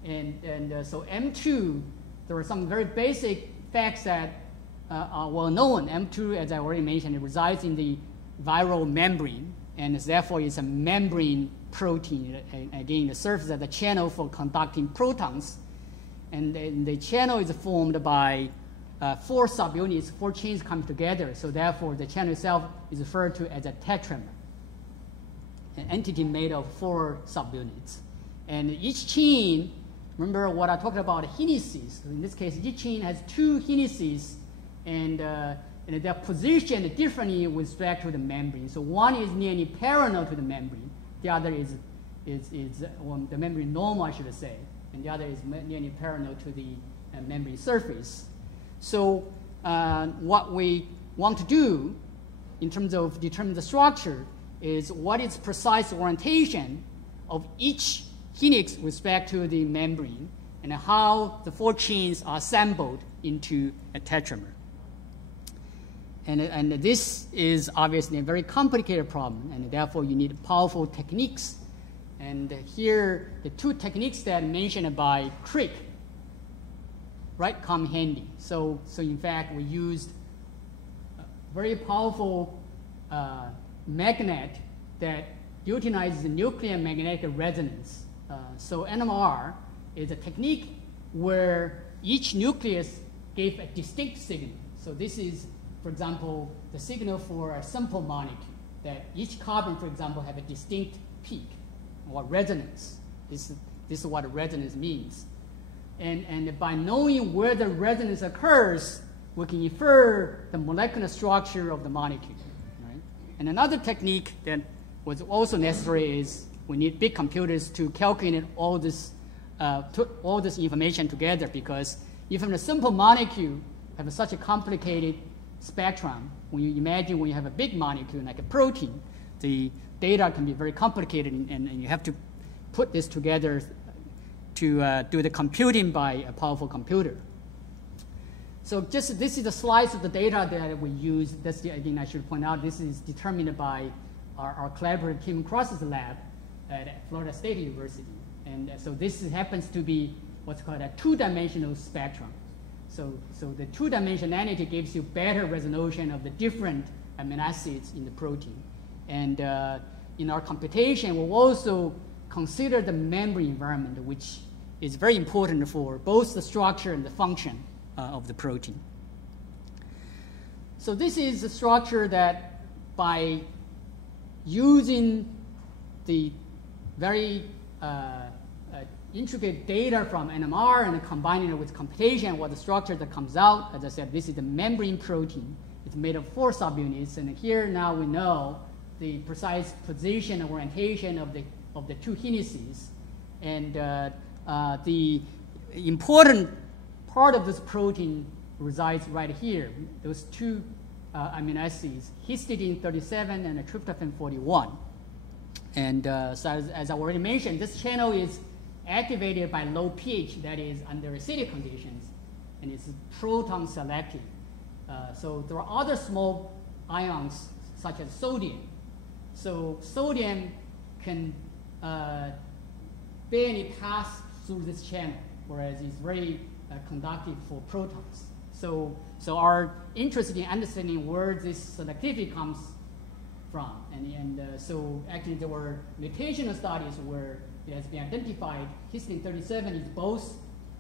So M2, there are some very basic facts that are well known. M2, as I already mentioned, it resides in the viral membrane, and therefore it's a membrane protein. Again, it serves as a channel for conducting protons. And the channel is formed by 4 subunits, 4 chains come together. So therefore, the channel itself is referred to as a tetramer, an entity made of 4 subunits. And each chain, remember what I talked about, helices. In this case, each chain has 2 helices, and they're positioned differently with respect to the membrane. So one is nearly parallel to the membrane. The other is the membrane normal, I should say. And the other is nearly parallel to the membrane surface. So what we want to do in terms of determining the structure is what is precise orientation of each helix with respect to the membrane, and how the 4 chains are assembled into a tetramer. And this is obviously a very complicated problem, and therefore you need powerful techniques. And here, the 2 techniques that are mentioned by Crick, right, come handy. So in fact, we used a very powerful magnet that utilizes the nuclear magnetic resonance. So NMR is a technique where each nucleus gave a distinct signal. So this is, for example, the signal for a simple molecule, that each carbon, for example, have a distinct peak or resonance. This is what resonance means. And by knowing where the resonance occurs, we can infer the molecular structure of the molecule. Right? And another technique that was also necessary is we need big computers to calculate all this information together, because even a simple molecule have such a complicated spectrum. When you imagine when you have a big molecule like a protein, the data can be very complicated, and you have to put this together to do the computing by a powerful computer. So this is the slice of the data that we use. Again, I should point out, this is determined by our collaborative Kim Cross's lab at Florida State University. And so this happens to be what's called a two-dimensional spectrum. So the two-dimensionality gives you better resolution of the different amino acids in the protein. And in our computation, we'll also consider the memory environment, which is very important for both the structure and the function of the protein. So this is the structure that by using the very intricate data from NMR and combining it with computation, what the structure that comes out, as I said, this is the membrane protein. It's made of 4 subunits, and here now we know the precise position and orientation of the 2 helices. And the important part of this protein resides right here. Those 2 amino acids, histidine 37 and tryptophan 41. And so as I already mentioned, this channel is activated by low pH, that is under acidic conditions, and it's proton selective. So there are other small ions such as sodium. So sodium can barely pass through this channel, whereas it's very conductive for protons. So our interest in understanding where this selectivity comes from. So actually there were mutational studies where it has been identified histidine 37 is both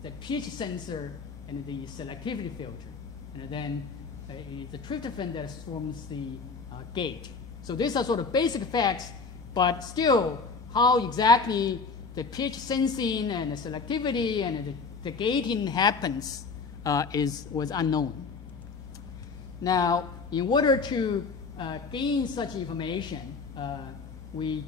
the pH sensor and the selectivity filter. And then it's the tryptophan that forms the gate. So these are sort of basic facts, but still how exactly the pH sensing and the selectivity and the gating happens was unknown. Now, in order to gain such information, we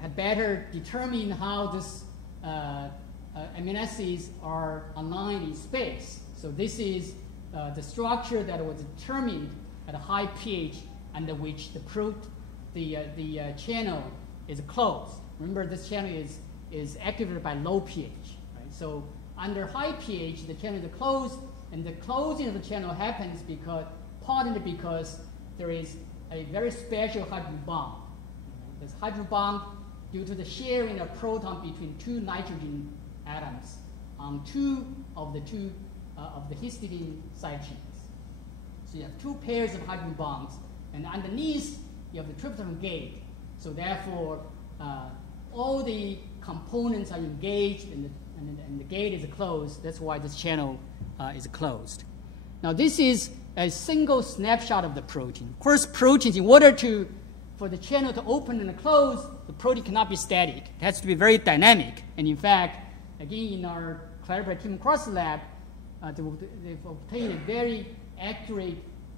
had better determine how this amino acids are aligned in space. So this is the structure that was determined at a high pH under which the channel is closed. Remember, this channel is activated by low pH. Right? So under high pH, the channel is closed, and the closing of the channel happens partly because there is a very special hydrogen bond. This hydrogen bond, due to the sharing of proton between 2 nitrogen atoms on 2 of the histidine side chains. So you have 2 pairs of hydrogen bonds, and underneath you have the tryptophan gate. So therefore, all the components are engaged, and the gate is closed. That's why this channel is closed. Now this is a single snapshot of the protein. Of course, proteins, in order for the channel to open and close, the protein cannot be static. It has to be very dynamic. And in fact, again, in our collaborative Kim Cross lab, they've obtained a very accurate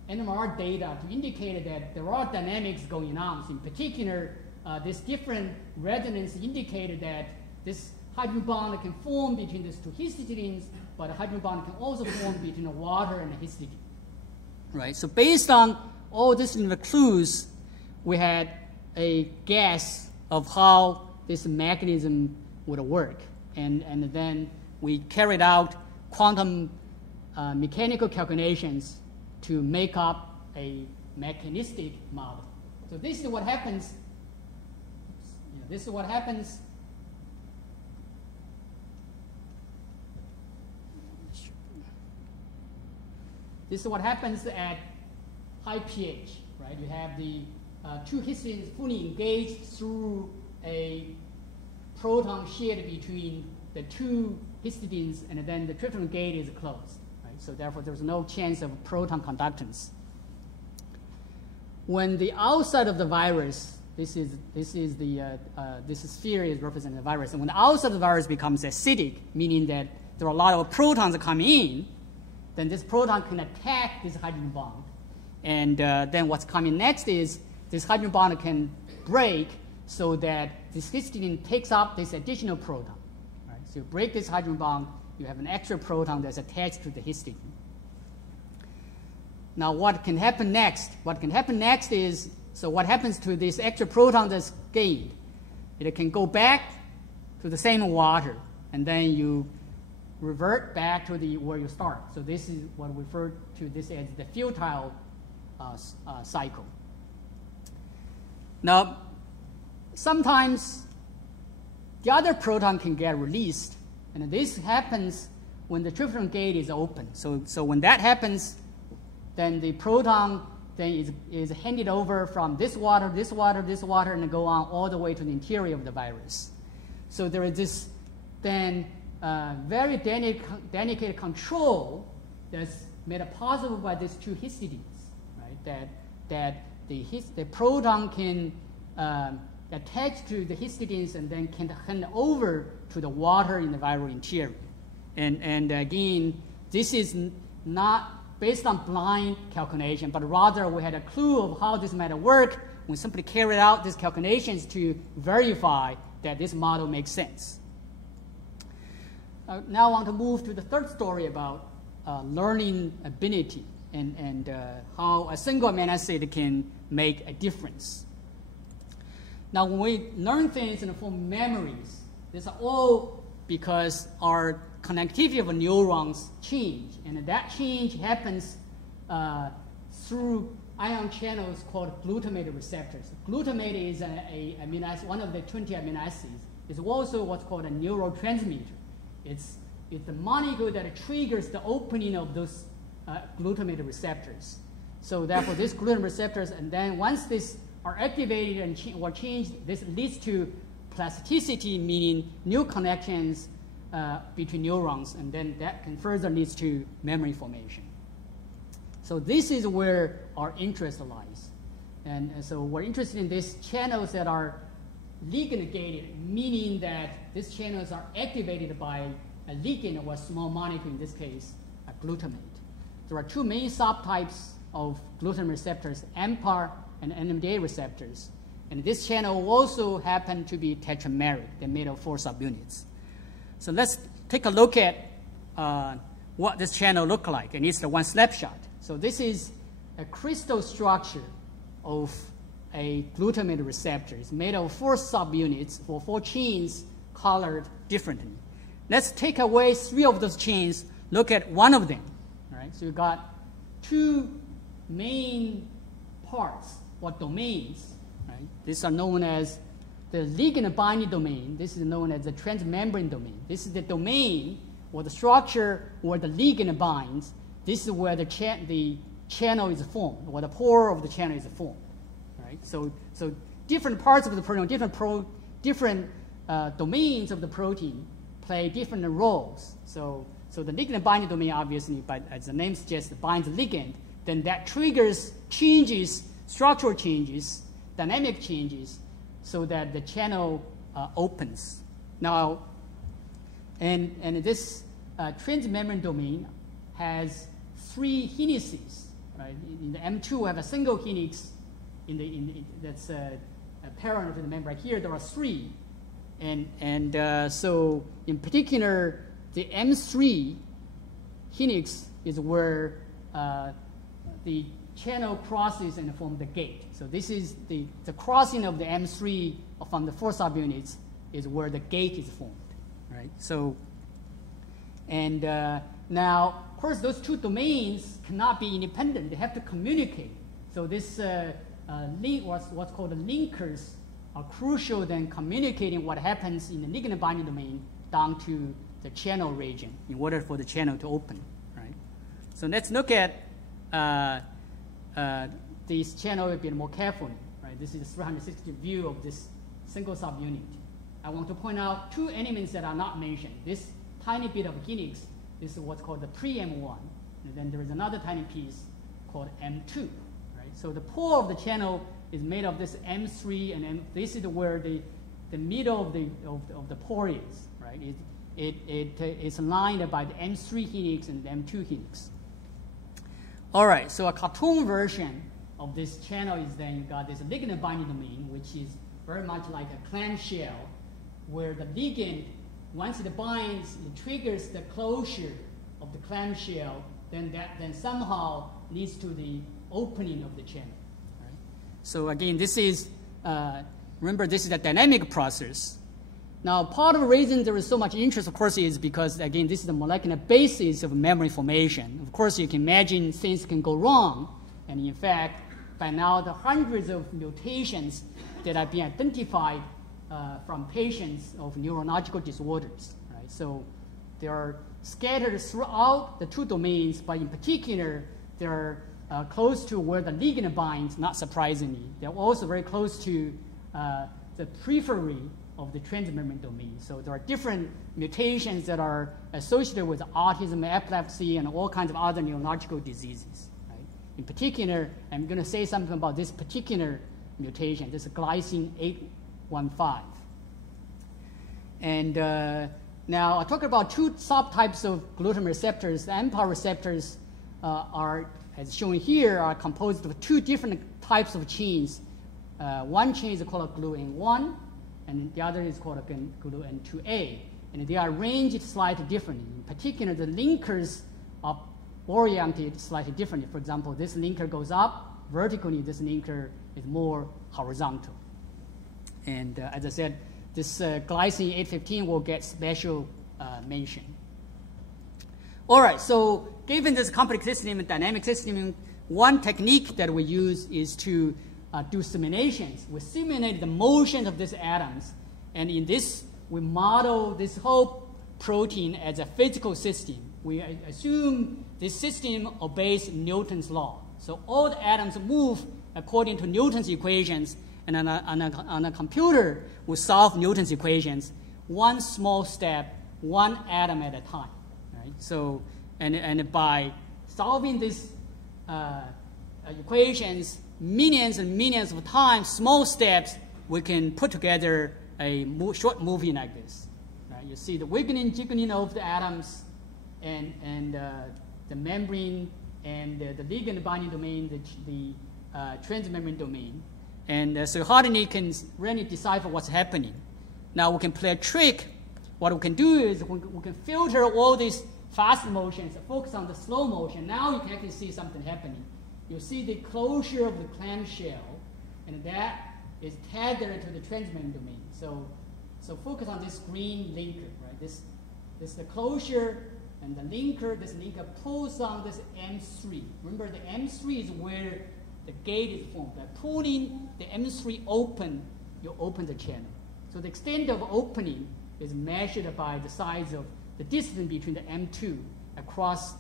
NMR data to indicate that there are dynamics going on. So in particular, this different resonance indicated that this hydrogen bond can form between these 2 histidines, but a hydrogen bond can also form between the water and the histidine. Right. So based on all these clues, we had a guess of how this mechanism would work, and then we carried out quantum mechanical calculations to make up a mechanistic model. So this is what happens. This is what happens. This is what happens at high pH, right? You have the 2 histidines fully engaged through a proton shared between the 2 histidines, and then the tryptophan gate is closed, right? So therefore, there's no chance of proton conductance. When the outside of the virus this sphere is representing the virus. And when the outside of the virus becomes acidic, meaning that there are a lot of protons that come in, then this proton can attack this hydrogen bond. And then what's coming next is this hydrogen bond can break so that this histidine takes up this additional proton. Right? So you break this hydrogen bond, you have an extra proton that's attached to the histidine. Now what can happen next? What can happen next is, so what happens to this extra proton that's gained? It can go back to the same water, and then you revert back to where you start. So this is what we refer to this as the futile cycle. Now, sometimes the other proton can get released, and this happens when the tryptophan gate is open. So when that happens, then the proton then is handed over from this water, and go on all the way to the interior of the virus. So there is this then very delicate control that's made possible by these two histidines, right? That the proton can attach to the histidines and then can hand over to the water in the viral interior. And again, this is not based on blind calculation, but rather we had a clue of how this might work. We simply carried out these calculations to verify that this model makes sense. Now I want to move to the third story about learning ability and how a single amino acid can make a difference. Now when we learn things in the form of memories, these are all because our connectivity of neurons change, and that change happens through ion channels called glutamate receptors. Glutamate is amino acid, one of the 20 amino acids. It's also what's called a neurotransmitter. It's the molecule that triggers the opening of those glutamate receptors. So therefore, these glutamate receptors, and then once these are activated and changed, this leads to plasticity, meaning new connections between neurons, and then that can further lead to memory formation. So this is where our interest lies. And so we're interested in these channels that are ligand-gated, meaning that these channels are activated by a ligand or a small molecule, in this case, a glutamate. There are two main subtypes of glutamate receptors, AMPA and NMDA receptors. And this channel also happen to be tetrameric. They're made of 4 subunits. So let's take a look at what this channel looks like, and it's the one snapshot. So this is a crystal structure of a glutamate receptor. It's made of 4 subunits for 4 chains colored differently. Let's take away 3 of those chains, look at one of them. Right? So you've got 2 main parts or domains. Right? These are known as the ligand binding domain. This is known as the transmembrane domain. This is the domain or the structure where the ligand binds. This is where the channel is formed, or the pore of the channel is formed. Right? So different parts of the protein, different domains of the protein play different roles. So the ligand binding domain, obviously, as the name suggests, binds the ligand. Then that triggers changes, structural changes, dynamic changes, so that the channel opens. Now, and this transmembrane domain has 3 helices. Right? In the M2, we have a single helix. That's apparent in the membrane. Here, there are 3. And so, in particular, the M3 helix is where the channel crosses and form the gate. So this is the crossing of the M3 from the 4 subunits is where the gate is formed, right? So, and now, of course, those 2 domains cannot be independent. They have to communicate. So this what's called the linkers are crucial then communicating what happens in the ligand binding domain down to the channel region in order for the channel to open, right? So let's look at this channel a bit more carefully, right? This is a 360 view of this single subunit. I want to point out 2 elements that are not mentioned. This tiny bit of helix, this is what's called the pre-M1, and then there is another tiny piece called M2, right? So the pore of the channel is made of this M3, and this is where the middle of the pore is, right? It's lined by the M3 helix and the M2 helix. All right, so a cartoon version of this channel is then you got this ligand binding domain, which is very much like a clamshell, where the ligand, once it binds, it triggers the closure of the clamshell, then somehow leads to the opening of the channel. Right? So again, this is, remember, this is a dynamic process. Now, part of the reason there is so much interest, of course, is because, again, this is the molecular basis of memory formation. Of course, you can imagine things can go wrong. And in fact, by now, the hundreds of mutations that have been identified from patients of neurological disorders. Right? So they are scattered throughout the two domains, but in particular, they're close to where the ligand binds, not surprisingly. They're also very close to the periphery of the transmembrane domain. So there are different mutations that are associated with autism, epilepsy, and all kinds of other neurological diseases. Right? In particular, I'm going to say something about this particular mutation, this glycine 815. And now I'll talk about two subtypes of glutamate receptors. The mPOwer receptors are, as shown here, are composed of two different types of genes. One gene is called GluN1, and the other is called GluN2A. And they are arranged slightly differently. In particular, the linkers are oriented slightly differently. For example, this linker goes up vertically, this linker is more horizontal. And as I said, this glycine 815 will get special mention. All right, so given this complex system and dynamic system, one technique that we use is to do simulations. We simulate the motion of these atoms, and in this, we model this whole protein as a physical system. We assume this system obeys Newton's law. So all the atoms move according to Newton's equations, and on a computer, we solve Newton's equations one small step, one atom at a time. Right? So, and by solving these equations millions and millions of times, small steps, we can put together a short movie like this. Right? You see the wiggling, jiggling of the atoms, and the membrane, and the ligand binding domain, the transmembrane domain. And so Houdini can really decipher what's happening. Now we can play a trick. What we can do is we can filter all these fast motions, focus on the slow motion. Now you can actually see something happening. You see the closure of the clamshell, and that is tethered to the transmembrane domain. So focus on this green linker, right? This is the closure, and the linker, this linker pulls on this M3. Remember, the M3 is where the gate is formed. By pulling the M3 open, you open the channel. So the extent of opening is measured by the size of the distance between the M2 across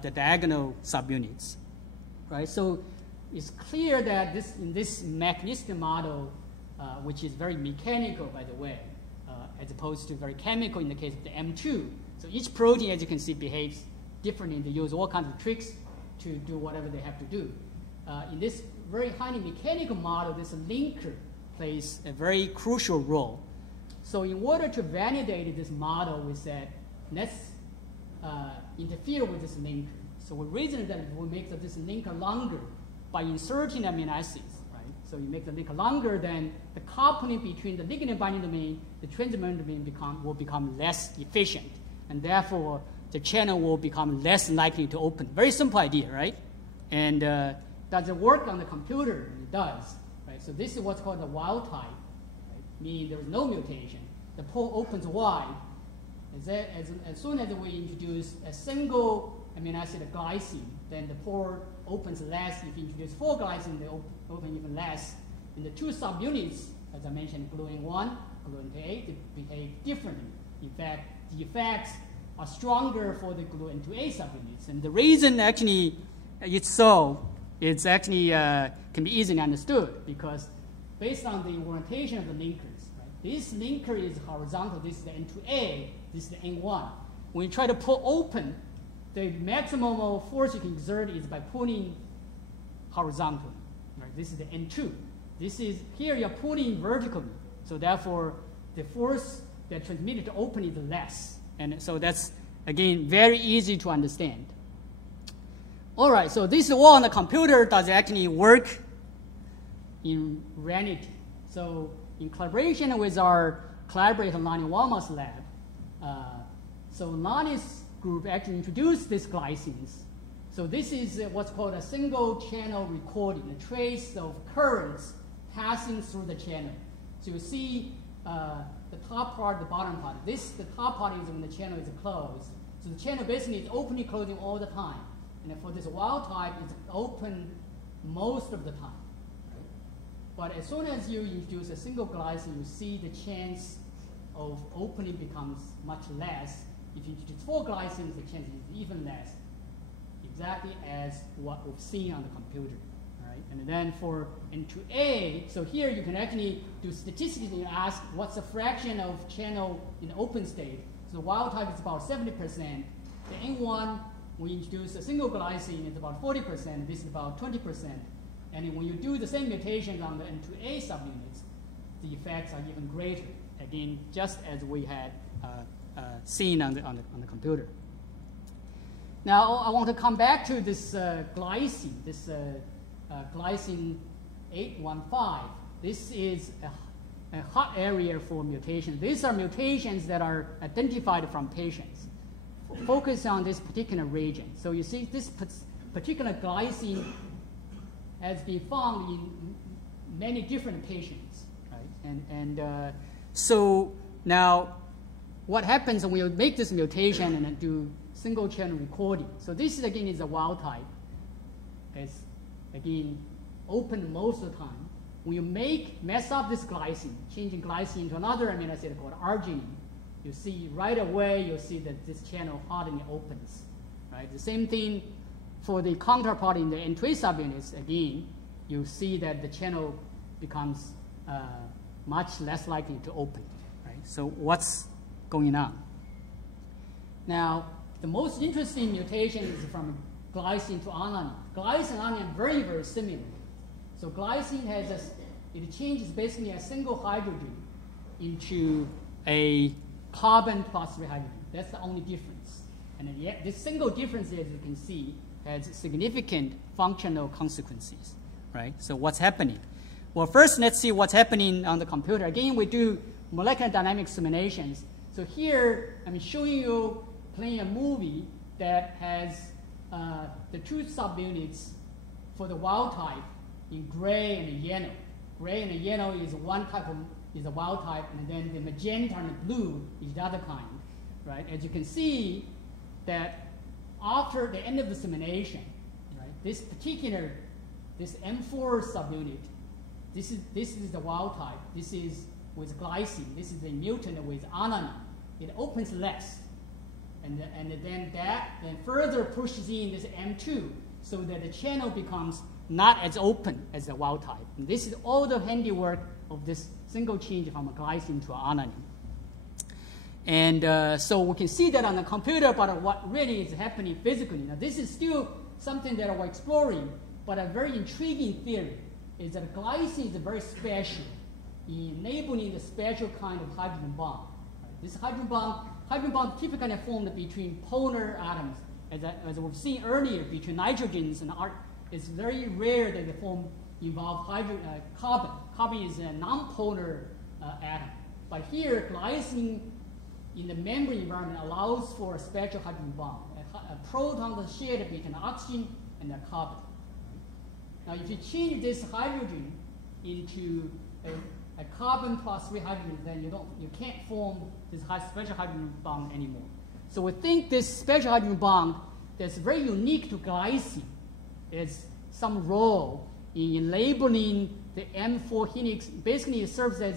the diagonal subunits. Right? So it's clear that in this mechanistic model, which is very mechanical, by the way, as opposed to very chemical in the case of the M2. So each protein, as you can see, behaves differently. They use all kinds of tricks to do whatever they have to do. In this very highly mechanical model, this linker plays a very crucial role. So in order to validate this model, we said, let's interfere with this linker. So we reasoned that we make this linker longer by inserting amino acids, right? So you make the linker longer, then the coupling between the ligand binding domain, the transmembrane domain will become less efficient, and therefore the channel will become less likely to open. Very simple idea, right? And does it work on the computer? It does, right? So this is what's called the wild type, right? Meaning there is no mutation. The pore opens wide. As soon as we introduce a single amino acid glycine, then the pore opens less. If you introduce 4 glycine, they open even less. In the two subunits, as I mentioned, GluN1, GluN2A, they behave differently. In fact, the effects are stronger for the GluN2A subunits. And the reason actually it's so, it's actually can be easily understood, because based on the orientation of the linkers, right? This linker is horizontal, this is the N2A, this is the N1. When you try to pull open, the maximum force you can exert is by pulling horizontally. Right? This is the N2. This is, here you're pulling vertically. So therefore, the force that transmitted to open is less. And so that's, again, very easy to understand. All right, so this wall on the computer does actually work in reality. So in collaboration with our collaborator Lonnie Walma's lab, so Lonnie's group actually introduced these glycines. So this is what's called a single channel recording, a trace of currents passing through the channel. So you see the top part, the bottom part. The top part is when the channel is closed. So the channel basically is opening, closing all the time. And for this wild type, it's open most of the time. Right? But as soon as you introduce a single glycine, you see the chance of opening becomes much less. If you introduce 4 glycines, the chance is even less. Exactly as what we've seen on the computer. Right? And then for N2A, so here you can actually do statistics and you ask what's the fraction of channel in open state. So the wild type is about 70%. The N1, we introduce a single glycine, it's about 40%. This is about 20%. And when you do the same mutations on the N2A subunits, the effects are even greater. Again, just as we had seen on the computer. Now, I want to come back to this glycine, this glycine 815. This is a hot area for mutations. These are mutations that are identified from patients. Focus on this particular region. So you see this particular glycine has been found in many different patients. Right? So now what happens when you make this mutation and do single channel recording? So this again is a wild type. It's again open most of the time. When you mess up this glycine, changing glycine to another amino acid called arginine, you see right away, you'll see that this channel hardly opens. Right? The same thing for the counterpart in the N2A subunits. Again, you see that the channel becomes much less likely to open. Right? So what's going on? Now, the most interesting mutation is from glycine to alanine. Glycine and alanine are very, very similar. So glycine it changes basically a single hydrogen into a carbon plus 3 hydrogen. That's the only difference. And yet this single difference, as you can see, has significant functional consequences. Right? So what's happening? Well, first let's see what's happening on the computer. Again, we do molecular dynamic simulations. So here I'm showing you playing a movie that has the 2 subunits for the wild type in gray and yellow. Gray and yellow is one type is a wild type, and then the magenta and blue is the other kind. Right? As you can see, that after the end of the simulation, right, this M4 subunit, this is the wild type. This is with glycine. This is the mutant with alanine. It opens less. And then that further pushes in this M2 so that the channel becomes not as open as the wild type. And this is all the handiwork of this single change from a glycine to alanine. And so we can see that on the computer, but what really is happening physically. Now this is still something that we're exploring, but a very intriguing theory is that glycine is very special in enabling the special kind of hydrogen bond. Right? This hydrogen bond typically formed between polar atoms, as we've seen earlier, between nitrogens and it's very rare that they involve carbon. Carbon is a non-polar atom. But here, glycine in the membrane environment allows for a special hydrogen bond. A proton is shared between oxygen and the carbon. Now, if you change this hydrogen into a carbon plus 3 hydrogen, then you can't form this special hydrogen bond anymore. So we think this special hydrogen bond that's very unique to glycine has some role in labeling the M4 helix. Basically, it serves has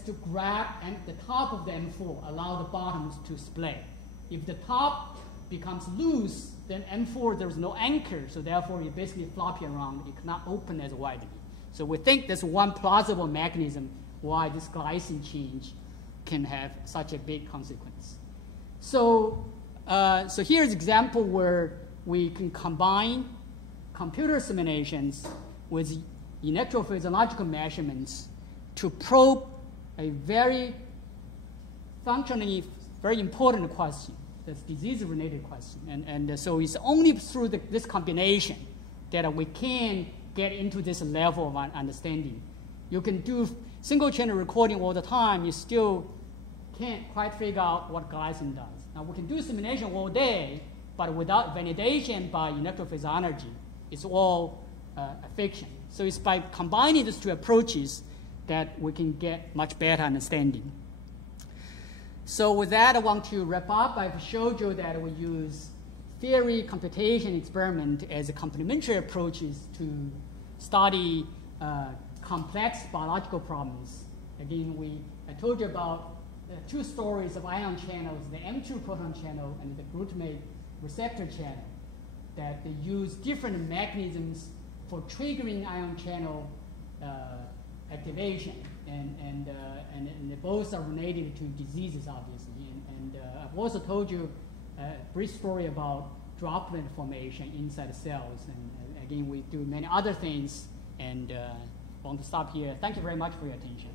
to grab the top of the M4, allow the bottoms to split. If the top becomes loose, then M4 there's no anchor, so therefore you basically floppy around. It cannot open as widely. So we think there's one plausible mechanism why this glycine change can have such a big consequence. So, here's an example where we can combine computer simulations with electrophysiological measurements to probe a very functionally very important question, this disease-related question. And so it's only through this combination that we can get into this level of understanding. You can do single-channel recording all the time, you still can't quite figure out what glycine does. Now, we can do simulation all day, but without validation by electrophysiology, it's all a fiction. So it's by combining these two approaches that we can get much better understanding. So with that, I want to wrap up. I've showed you that we use theory, computation, experiment as complementary approaches to study complex biological problems. Again, I told you about the two stories of ion channels, the M2 proton channel and the glutamate receptor channel, that they use different mechanisms for triggering ion channel activation. And they both are related to diseases, obviously. And I've also told you a brief story about droplet formation inside cells. And again, we do many other things. And I want to stop here. Thank you very much for your attention.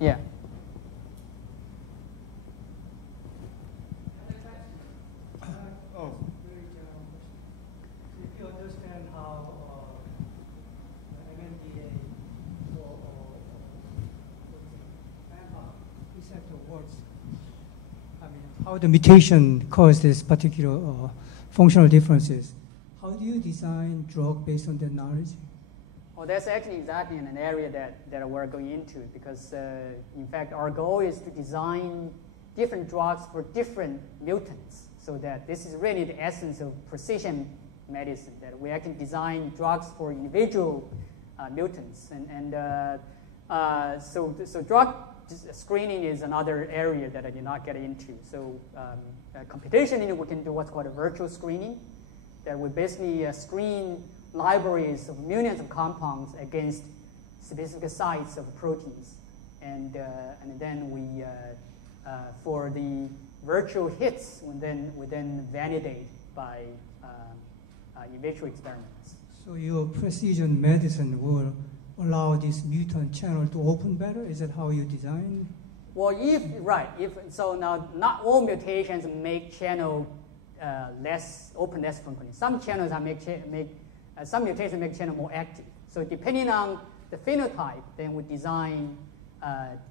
Yeah. If you understand how MMDA or receptor works, I mean, how the mutation causes particular functional differences, how do you design drug based on that knowledge? Well, that's actually exactly in an area that we're going into, because in fact our goal is to design different drugs for different mutants, so that this is really the essence of precision medicine, that we actually design drugs for individual mutants. So drug screening is another area that I did not get into. So computationally, we can do what's called a virtual screening, that we basically screen libraries of millions of compounds against specific sites of proteins. And then we, for the virtual hits, we then validate by in vitro experiments. So your precision medicine will allow this mutant channel to open better? Is that how you design? Well, so now not all mutations make channel open less frequently. Some channels some mutations make channel more active. So depending on the phenotype, then we design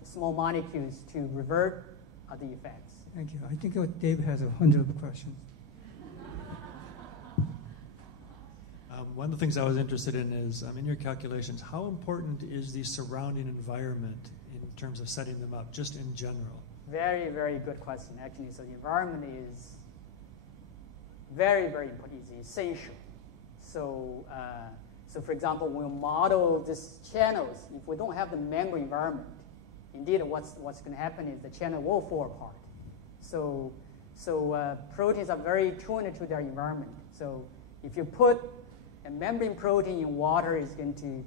small molecules to revert the effects. Thank you. I think Dave has 100 questions. One of the things I was interested in is, in your calculations, how important is the surrounding environment in terms of setting them up, just in general? Very, very good question, actually. So the environment is very, very important. It's essential. So, for example, when we model these channels, if we don't have the memory environment, indeed what's going to happen is the channel will fall apart. Proteins are very tuned to their environment. So if you put a membrane protein in water, it's going to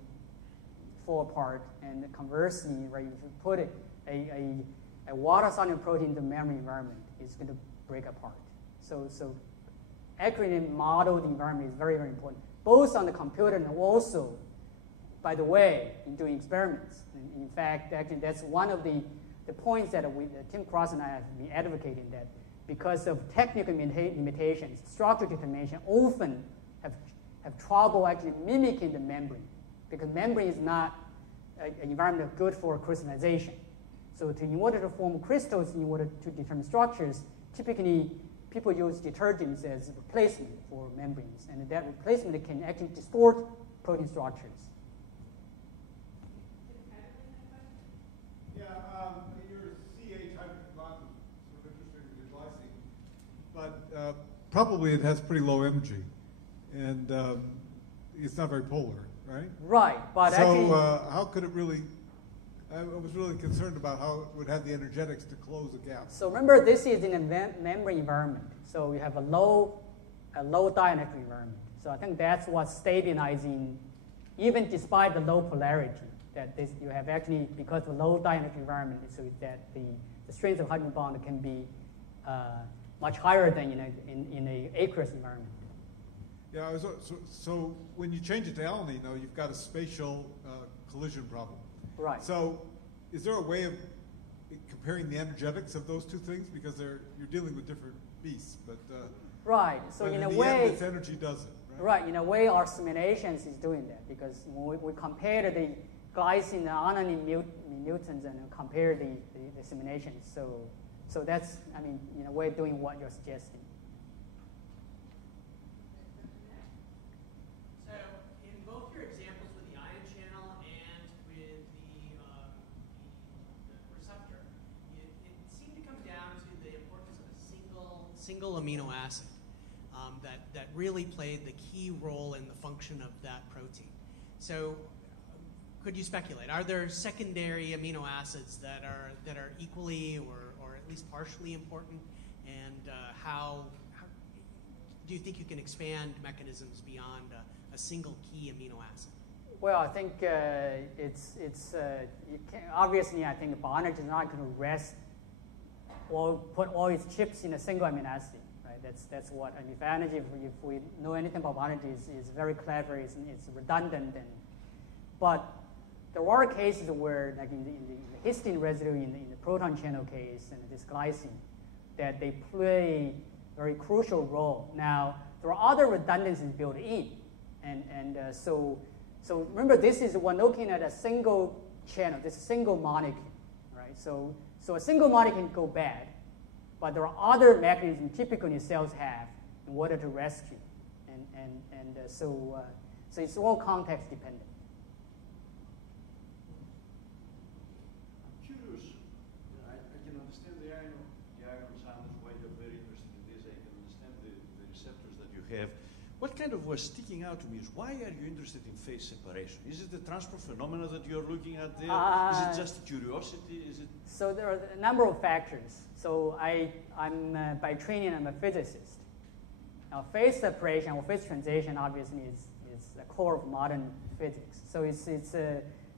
fall apart. And conversely, right, if you put a water-soluble protein in the membrane environment, it's going to break apart. So accurately model the environment is very, very important, both on the computer and also, by the way, in doing experiments. In fact, actually, that's one of the points that Tim Cross and I have been advocating, that because of technical limitations, structural determination often have trouble actually mimicking the membrane, because membrane is not an environment good for crystallization. So in order to form crystals, in order to determine structures, typically people use detergents as replacement for membranes, and that replacement can actually distort protein structures. Yeah, your CH hydrogen is sort of interesting with your glycine, but probably it has pretty low energy, and it's not very polar, right? Right, but actually, how could it really? I was really concerned about how it would have the energetics to close a gap. So remember, this is in a membrane environment. So you have a low dielectric environment. So I think that's what's stabilizing, even despite the low polarity. That you have actually, because of the low dielectric environment, so that the strength of hydrogen bond can be much higher than in an aqueous environment. Yeah. So when you change it to alanine, though, you've got a spatial collision problem. Right. So is there a way of comparing the energetics of those two things? Because you're dealing with different beasts, but right. So but in a the way, end, its energy does it. Right. In a way, our simulations is doing that, because when we compare the glycine and alanine mutants and compare the simulations. So that's, I mean, in a way, doing what you're suggesting. So in both your examples with the ion channel and with the receptor, it seemed to come down to the importance of a single amino acid that really played the key role in the function of that protein. So could you speculate? Are there secondary amino acids that are equally or at least partially important? And how do you think you can expand mechanisms beyond a single key amino acid? Well, I think obviously, I think biology is not going to rest or put all its chips in a single amino acid. Right? That's what, I mean, biology, if we know anything about biology, is very clever. It's redundant, but there are cases where, like in the histone residue, in the proton channel case, and this glycine, that they play a very crucial role. Now, there are other redundancies built in, and so remember, we're looking at a single channel, this single molecule, right? So a single molecule can go bad, but there are other mechanisms typically cells have in order to rescue, so it's all context dependent. Have. What kind of was sticking out to me is, why are you interested in phase separation? Is it the transport phenomena that you're looking at there? Is it just curiosity? Is it? So there are a number of factors. So I'm by training, I'm a physicist. Now, phase separation or phase transition obviously is the core of modern physics. So it's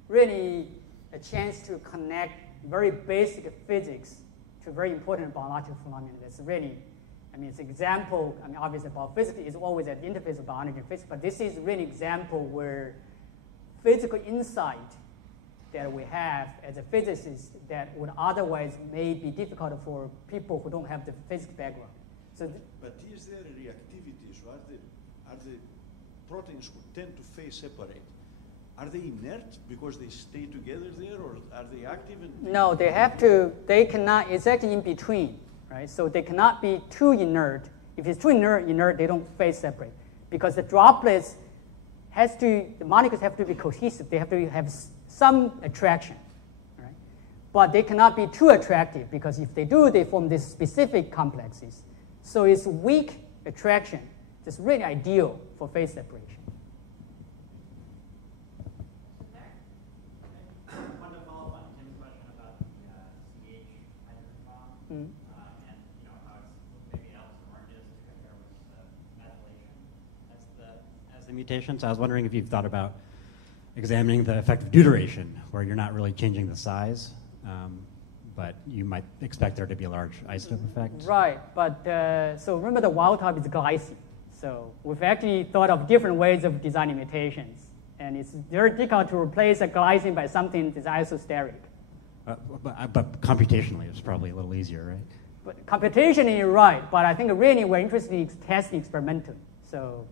really a chance to connect very basic physics to very important biological phenomena. That's really, I mean, it's an example. I mean, obviously, biophysics is always at the interface of biology and physics, but this is really an example where physical insight that we have as a physicist that would otherwise may be difficult for people who don't have the physics background. So, but is there a reactivity? So are the proteins who tend to phase separate, are they inert because they stay together there, or are they active? No, they have to. They cannot. It's actually in between. Right? So they cannot be too inert. If it's too inert, they don't phase separate, because the droplets the molecules have to be cohesive. They have to have some attraction, right? But they cannot be too attractive, because if they do, they form these specific complexes. So it's weak attraction. It's really ideal for phase separation. I want to follow up on Tim's question about the CH hydrogen bond. And mutations. I was wondering if you've thought about examining the effect of deuteration, where you're not really changing the size, but you might expect there to be a large isotope effect. Right, but so remember the wild type is glycine. So we've actually thought of different ways of designing mutations. And it's very difficult to replace a glycine by something that's isosteric. But computationally, it's probably a little easier, right? But computationally, you're right. But I think really we're interested in testing experimentally. So